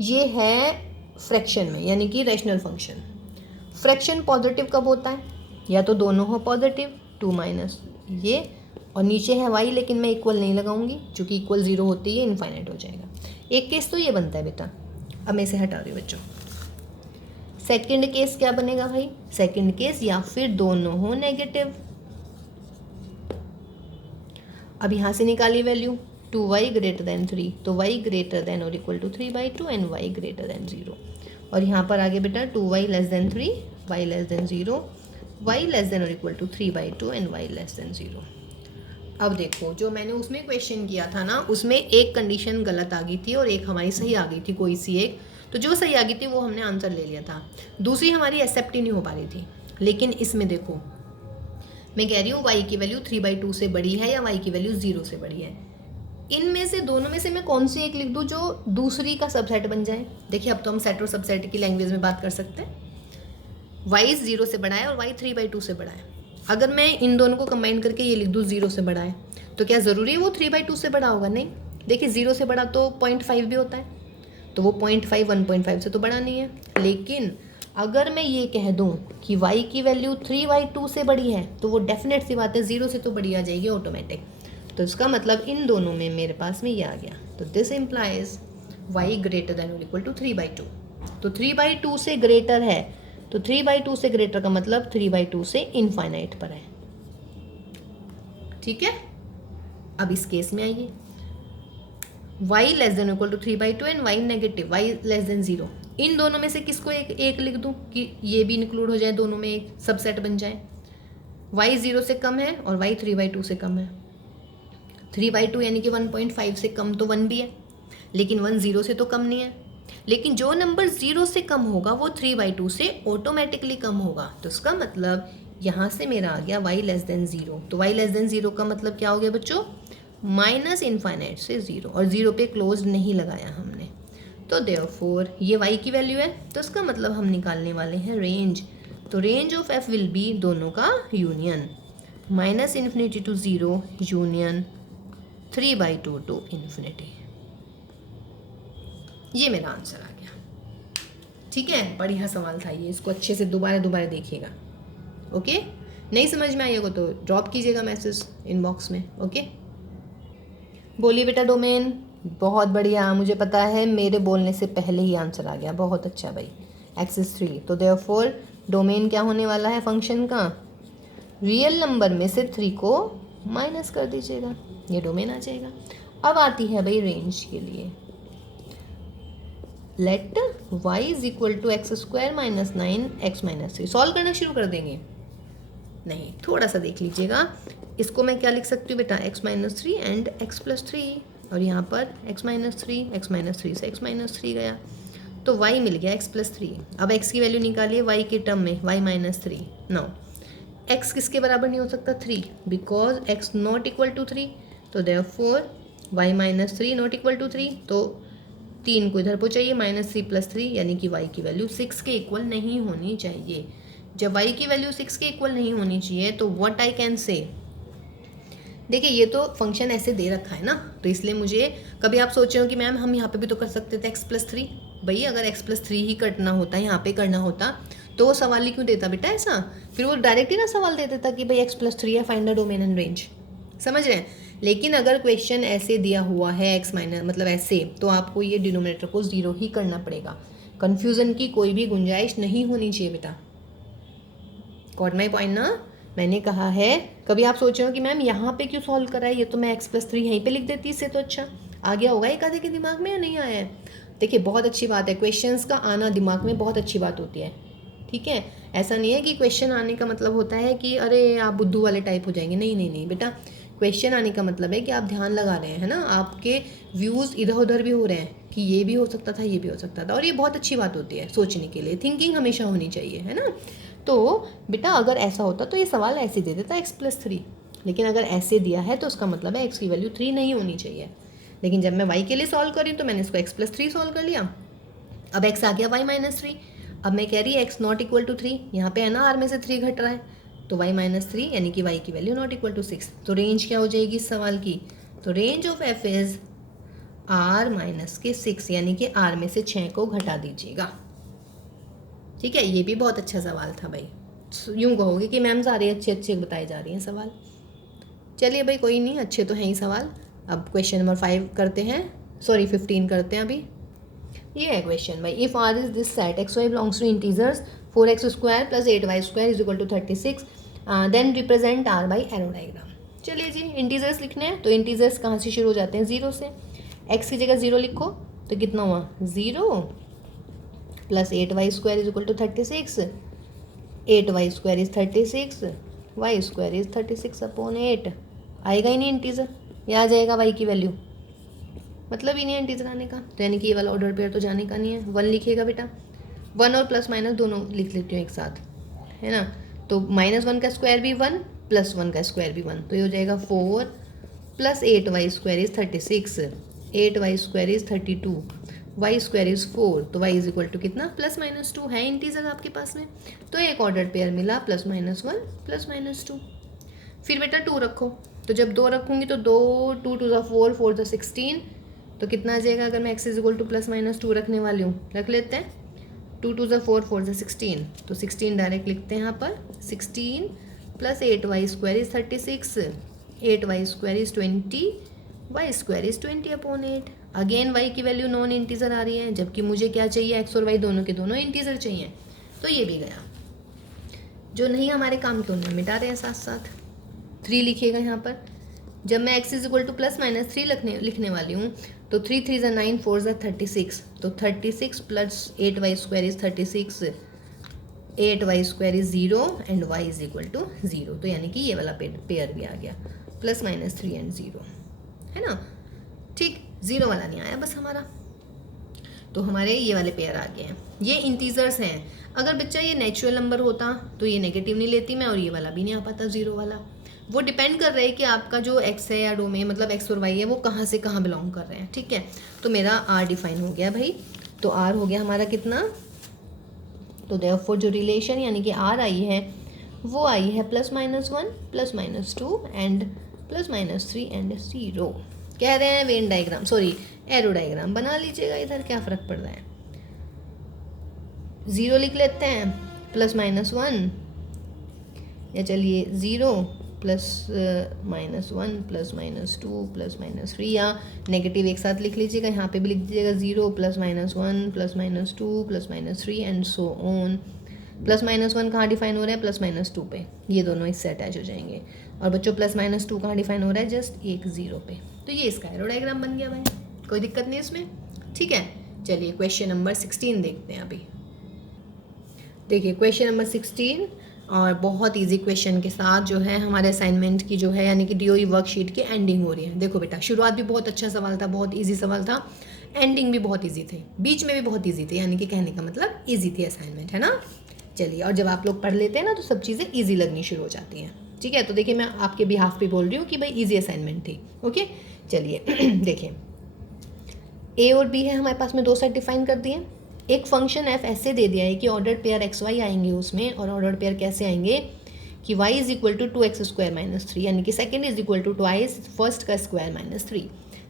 ये है फ्रैक्शन में, यानी कि रैशनल फंक्शन। फ्रैक्शन पॉजिटिव कब होता है, या तो दोनों हो पॉजिटिव, 2 माइनस ये, और नीचे है y, लेकिन मैं इक्वल नहीं लगाऊंगी क्योंकि इक्वल 0 होते ही इनफाइनाइट हो जाएगा। एक केस तो ये बनता है बेटा, अब मैं इसे हटा रही हूँ बच्चों। सेकंड केस क्या बनेगा भाई, सेकंड केस या फिर दोनों हो नेगेटिव। अब यहाँ से निकालिए वैल्यू, 2y ग्रेटर देन 3, तो y ग्रेटर देन और equal to 3/2 and y greater than 0। और यहाँ पर आगे बेटा 2y less than 3, y less than 0, y less than और equal to 3/2 and y less than 0। अब देखो जो मैंने उसमें क्वेश्चन किया था ना, उसमें एक कंडीशन गलत आ गई थी और एक हमारी सही आ गई थी, कोई सी एक, तो जो सही आ गई थी वो हमने आंसर ले लिया था, दूसरी हमारी एक्सेप्ट ही नहीं हो पा रही थी। लेकिन इसमें देखो मैं कह रही हूँ y की वैल्यू 3/2 से बड़ी है या y की वैल्यू 0 से बड़ी है, इनमें से दोनों में से मैं कौन सी एक लिख दूँ जो दूसरी का सबसेट बन जाए। देखिए अब तो हम सेट और सबसेट की लैंग्वेज में बात कर सकते हैं। y 0 से बड़ा है और y 3/2 से बड़ा है, अगर मैं इन दोनों को कंबाइन करके ये लिख दूँ 0 से बड़ा है, तो क्या ज़रूरी है वो 3/2 से बड़ा होगा, नहीं। देखिए 0 से बड़ा तो 0.5 भी होता है, तो वो 0.5 1.5 से तो बड़ा नहीं है। लेकिन अगर मैं ये कह दूं कि y की वैल्यू 3/2 से बड़ी है, तो वो डेफिनेट सी बात है 0 से तो बड़ी आ जाएगी ऑटोमेटिक। तो इसका मतलब इन दोनों में मेरे पास में ये आ गया, तो this implies y greater than और इक्वल टू 3/2। तो 3/2 से ग्रेटर है, तो 3/2 से ग्रेटर का मतलब 3/2 से इनफाइनाइट पर है, ठीक है। अब इस केस में आइए, y less than equal to 3/2 and y negative, y less than 0, इन दोनों में से किसको एक लिख दूं कि ये भी इंक्लूड हो जाए, दोनों में एक सबसेट बन जाए। y 0 से कम है और y 3/2 से कम है। 3/2 यानी कि 1.5 से कम तो 1 भी है, लेकिन 1 0 से तो कम नहीं है। लेकिन जो नंबर 0 से कम होगा वो 3/2 से ऑटोमेटिकली कम होगा, तो इसका मतलब यहाँ से मेरा आ गया y लेस देन 0। तो y लेस देन 0 का मतलब क्या हो गया बच्चों, माइनस इनफाइनाइट से 0, और 0 पे क्लोज नहीं लगाया हमने, तो देयरफॉर ये y की वैल्यू है, तो इसका मतलब हम निकालने वाले हैं रेंज। तो range of f will be दोनों का union, -∞ to 0 union 3/2 to infinity. ये मेरा आंसर आ गया, ठीक है। बढ़िया सवाल था ये, इसको अच्छे से दोबारा देखिएगा, ओके। नहीं समझ में आइएगा तो ड्रॉप कीजिएगा मैसेज इनबॉक्स में, ओके। बोलिए बेटा डोमेन, बहुत बढ़िया, मुझे पता है मेरे बोलने से पहले ही आंसर आ गया, बहुत अच्छा भाई। x इज 3, तो देयरफॉर डोमेन क्या होने वाला है फंक्शन का, रियल नंबर में से 3 को माइनस कर दीजिएगा, ये डोमेन आ जाएगा। अब आती है भाई रेंज के लिए, let y is equal to x square minus 9x-3। Solve करना शुरू कर देंगे? नहीं, थोड़ा सा देख लीजिएगा। इसको मैं क्या लिख सकती हूँ बेटा, x-3 एंड x+3, और यहाँ पर x-3, x-3 से x-3 गया, तो y मिल गया x+3। अब x की वैल्यू निकालिए y के टर्म में, y-3। नाउ x किसके बराबर नहीं हो सकता, 3, because x not equal to 3, तो therefore y-3 not equal to 3, तो 3 को इधर पहुँचाइए, -3+3, यानी कि y की वैल्यू 6 के इक्वल नहीं होनी चाहिए। जब y की वैल्यू 6 के इक्वल नहीं होनी चाहिए तो व्हाट आई कैन से, देखिए ये तो फंक्शन ऐसे दे रखा है ना, तो इसलिए मुझे, कभी आप सोच रहे हो कि मैम हम यहाँ पे भी तो कर सकते थे x+3, भैया अगर x+3 ही करना होता, यहाँ पे करना होता, तो वो सवाल ही क्यों देता बेटा ऐसा, फिर वो डायरेक्ट ही ना सवाल दे देता कि भाई x+3 है, find the domain and range, समझ रहे हैं। लेकिन अगर क्वेश्चन ऐसे दिया हुआ है x माइनस मतलब ऐसे, तो आपको ये डिनोमिनेटर को 0 ही करना पड़ेगा, कन्फ्यूज़न की कोई भी गुंजाइश नहीं होनी चाहिए बेटा। गॉट माई पॉइंट ना, मैंने कहा है, कभी आप सोच रहे हो कि मैम यहाँ पे क्यों सॉल्व करा है, ये तो मैं x+3 यहीं पे लिख देती, इससे तो अच्छा आ गया होगा एक आधे के दिमाग में, या नहीं आया है। देखिए बहुत अच्छी बात है, क्वेश्चंस का आना दिमाग में बहुत अच्छी बात होती है, ठीक है। ऐसा नहीं है कि क्वेश्चन आने का मतलब होता है कि अरे आप बुद्धू वाले टाइप हो जाएंगे, नहीं नहीं नहीं बेटा, क्वेश्चन आने का मतलब है कि आप ध्यान लगा रहे हैं ना, आपके व्यूज़ इधर उधर भी हो रहे हैं कि ये भी हो सकता था, ये भी हो सकता था, और ये बहुत अच्छी बात होती है सोचने के लिए, थिंकिंग हमेशा होनी चाहिए, है ना। तो बेटा अगर ऐसा होता तो ये सवाल ऐसे दे देता x+3, लेकिन अगर ऐसे दिया है तो उसका मतलब है x की वैल्यू 3 नहीं होनी चाहिए। लेकिन जब मैं y के लिए सॉल्व करी तो मैंने इसको x+3 सॉल्व कर लिया, अब x आ गया y-3, अब मैं कह रही है x नॉट इक्वल टू 3, यहाँ पे है ना r में से 3 घट रहा है, तो y-3 यानी कि y की वैल्यू नॉट इक्वल टू 6, तो रेंज क्या हो जाएगी इस सवाल की, तो range of f is r-6, यानी कि r में से 6 को घटा दीजिएगा, ठीक है। ये भी बहुत अच्छा सवाल था भाई, यूँ कहोगे कि मैम सारे अच्छे अच्छे बताए जा रही हैं सवाल, चलिए भाई कोई नहीं, अच्छे तो हैं ही सवाल। अब क्वेश्चन नंबर 5 करते हैं, सॉरी 15 करते हैं अभी। ये है क्वेश्चन भाई, if R is this set x y belongs to integers 4x² + 8y² is equal to 36, then represent R by arrow diagram. चलिए जी, इंटीजर्स लिखने हैं, तो इंटीजर्स कहाँ से शुरू हो जाते हैं, 0 से। x की जगह 0 लिखो तो कितना हुआ, 0 + 8y² is equal to 36, 8y² is 36, y² is 36/8, आएगा ही नहीं इंटीजर, ये आ जाएगा y की वैल्यू, मतलब ही नहीं है इंटीजर आने का, तो यानी कि ये वाला ऑर्डर पेयर तो जाने का नहीं है। 1 लिखिएगा बेटा, 1 और प्लस माइनस दोनों लिख लेती हूँ एक साथ, है ना, तो -1 का स्क्वायर भी 1 + 1 का स्क्वायर भी 1, तो ये हो जाएगा 4 + 8y² is 36, 8y² is 32, y² is 4, तो y इज इक्वल टू कितना, +-2 है इंटीजर आपके पास में, तो एक ऑर्डर पेयर मिला +-1 +-2। फिर बेटा 2 रखो, तो जब 2 रखूँगी तो 2 2 2 4 4 16, तो कितना आ जाएगा, अगर मैं x इज इक्वल टू +-2 रखने वाली हूँ, रख लेते हैं, 2 2 4 4 16, तो 16 डायरेक्ट लिखते हैं यहाँ पर, 16 + 8y² is 36, 8y² is 20, y² is 20/8। Again y की वैल्यू नॉन इंटीजर आ रही है, जबकि मुझे क्या चाहिए, x और y दोनों के दोनों इंटीजर चाहिए, तो ये भी गया, जो नहीं हमारे काम के उन्हें मिटा रहे हैं साथ साथ। 3 लिखिएगा यहाँ पर, जब मैं x इज इक्वल टू +-3 लिखने वाली हूँ, तो 3 3 = 9, 4 = 36, तो 36 + 8y² is 36, 8y² is 0 and y is equal to 0, तो यानी कि ये वाला पेयर भी आ गया, +-3 एंड 0, है ना, ठीक, 0 वाला नहीं आया बस हमारा, तो हमारे ये वाले पेयर आ गए हैं, ये इंटीजर्स हैं। अगर बच्चा ये नेचुरल नंबर होता तो ये नेगेटिव नहीं लेती मैं, और ये वाला भी नहीं आ पाता 0 वाला। वो डिपेंड कर रहा है कि आपका जो x है या डोमेन मतलब x और y है वो कहाँ से कहाँ बिलोंग कर रहे हैं, ठीक है। तो मेरा r डिफाइन हो गया भाई, तो r हो गया हमारा कितना, तो देयरफॉर जो रिलेशन यानी कि r आई है वो आई है +-1 +-2 एंड +-3 एंड 0। कह रहे हैं Venn diagram, sorry arrow diagram बना लीजिएगा, इधर क्या फ़र्क पड़ रहा है, 0 लिख लेते हैं, +-1, या चलिए 0 +-1 +-2 +-3, या नेगेटिव एक साथ लिख लीजिएगा, यहाँ पे भी लिख दीजिएगा 0 +-1 +-2 +-3 एंड सो ऑन। +-1 कहाँ डिफाइन हो रहा है, +-2 पे, ये दोनों इससे अटैच हो जाएंगे। और बच्चों +-2 कहाँ डिफाइन हो रहा है, जस्ट एक 0 पे। तो ये इसका एरो डायग्राम बन गया भाई, कोई दिक्कत नहीं इसमें, ठीक है। चलिए क्वेश्चन नंबर 16 देखते हैं अभी। देखिए क्वेश्चन नंबर 16, और बहुत इजी क्वेश्चन के साथ जो है हमारे असाइनमेंट की जो है यानी कि डीओई वर्कशीट की एंडिंग हो रही है। देखो बेटा, शुरुआत भी बहुत अच्छा सवाल था, बहुत इजी सवाल था, एंडिंग भी बहुत इजी थी, बीच में भी बहुत इजी थी, यानी कि कहने का मतलब इजी थी असाइनमेंट, है ना। चलिए, और जब आप लोग पढ़ लेते हैं ना तो सब चीज़ें ईजी लगनी शुरू हो जाती हैं, ठीक है। तो देखिए मैं आपके बिहाफ पे बोल रही हूँ कि भाई ईजी असाइनमेंट थी, ओके। चलिए देखिए, ए और बी है हमारे पास में, दो सेट डिफाइन कर दिए। एक फंक्शन एफ ऐसे दे दिया है कि ऑर्डर्ड पेयर एक्स वाई आएंगे उसमें, और ऑर्डर्ड पेयर कैसे आएंगे कि y is equal to 2x² - 3, यानी कि second is equal to twice first का स्क्वायर -3,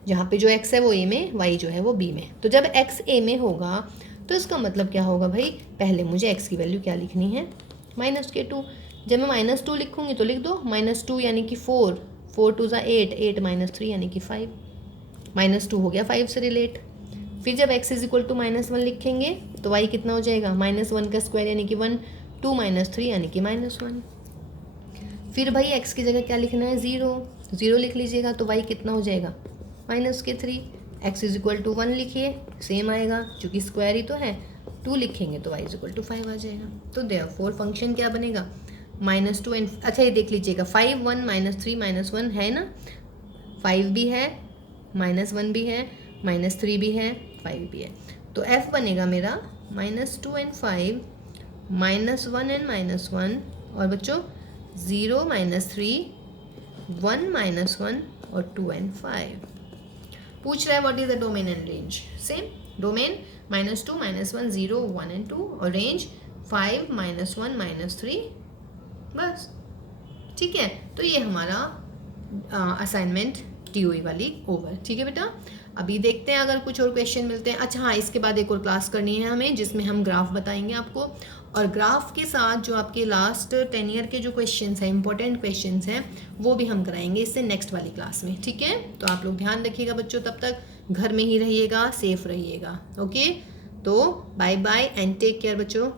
जहाँ पे जो x है वो a में, y जो है वो b में। तो जब x a में होगा तो इसका मतलब क्या होगा भाई, पहले मुझे x की वैल्यू क्या लिखनी है, -2। जब मैं -2 लिखूंगी तो लिख दो -2 यानी कि 4, 4 2 8, 8 -3 यानी कि 5, -2 हो गया 5 से रिलेट। फिर जब x इज इक्वल टू -1 लिखेंगे तो y कितना हो जाएगा, -1 का स्क्वायर यानी कि 1, 2 -3 यानी कि -1। फिर भाई x की जगह क्या लिखना है, 0 लिख लीजिएगा, तो y कितना हो जाएगा, -3। x इज इक्वल टू 1 लिखिए, सेम आएगा, चूँकि स्क्वायर ही तो है। 2 लिखेंगे तो y इज इक्वल टू 5 आ जाएगा। तो देयरफॉर फंक्शन क्या बनेगा, -2 एंड, अच्छा ये देख लीजिएगा, 5 1 -3 -1 है ना, 5 भी है, -1 भी है, -3 भी है, 5 भी है। तो f बनेगा मेरा -2 एंड 5, -1 एंड -1, और बच्चों 0 -3, 1 -1 और 2 एंड 5। पूछ रहा है what is the domain and range, same domain -2 -1 0 1 and 2, और रेंज 5 -1 -3, बस, ठीक है। तो ये हमारा असाइनमेंट टीओई वाली ओवर, ठीक है बेटा। अभी देखते हैं अगर कुछ और क्वेश्चन मिलते हैं। अच्छा हाँ, इसके बाद एक और क्लास करनी है हमें, जिसमें हम ग्राफ बताएंगे आपको, और ग्राफ के साथ जो आपके लास्ट 10 ईयर के जो क्वेश्चंस हैं, इंपॉर्टेंट क्वेश्चंस हैं, वो भी हम कराएंगे इससे नेक्स्ट वाली क्लास में, ठीक है। तो आप लोग ध्यान रखिएगा बच्चों, तब तक घर में ही रहिएगा, सेफ रहिएगा, ओके। तो bye bye and take care बच्चों।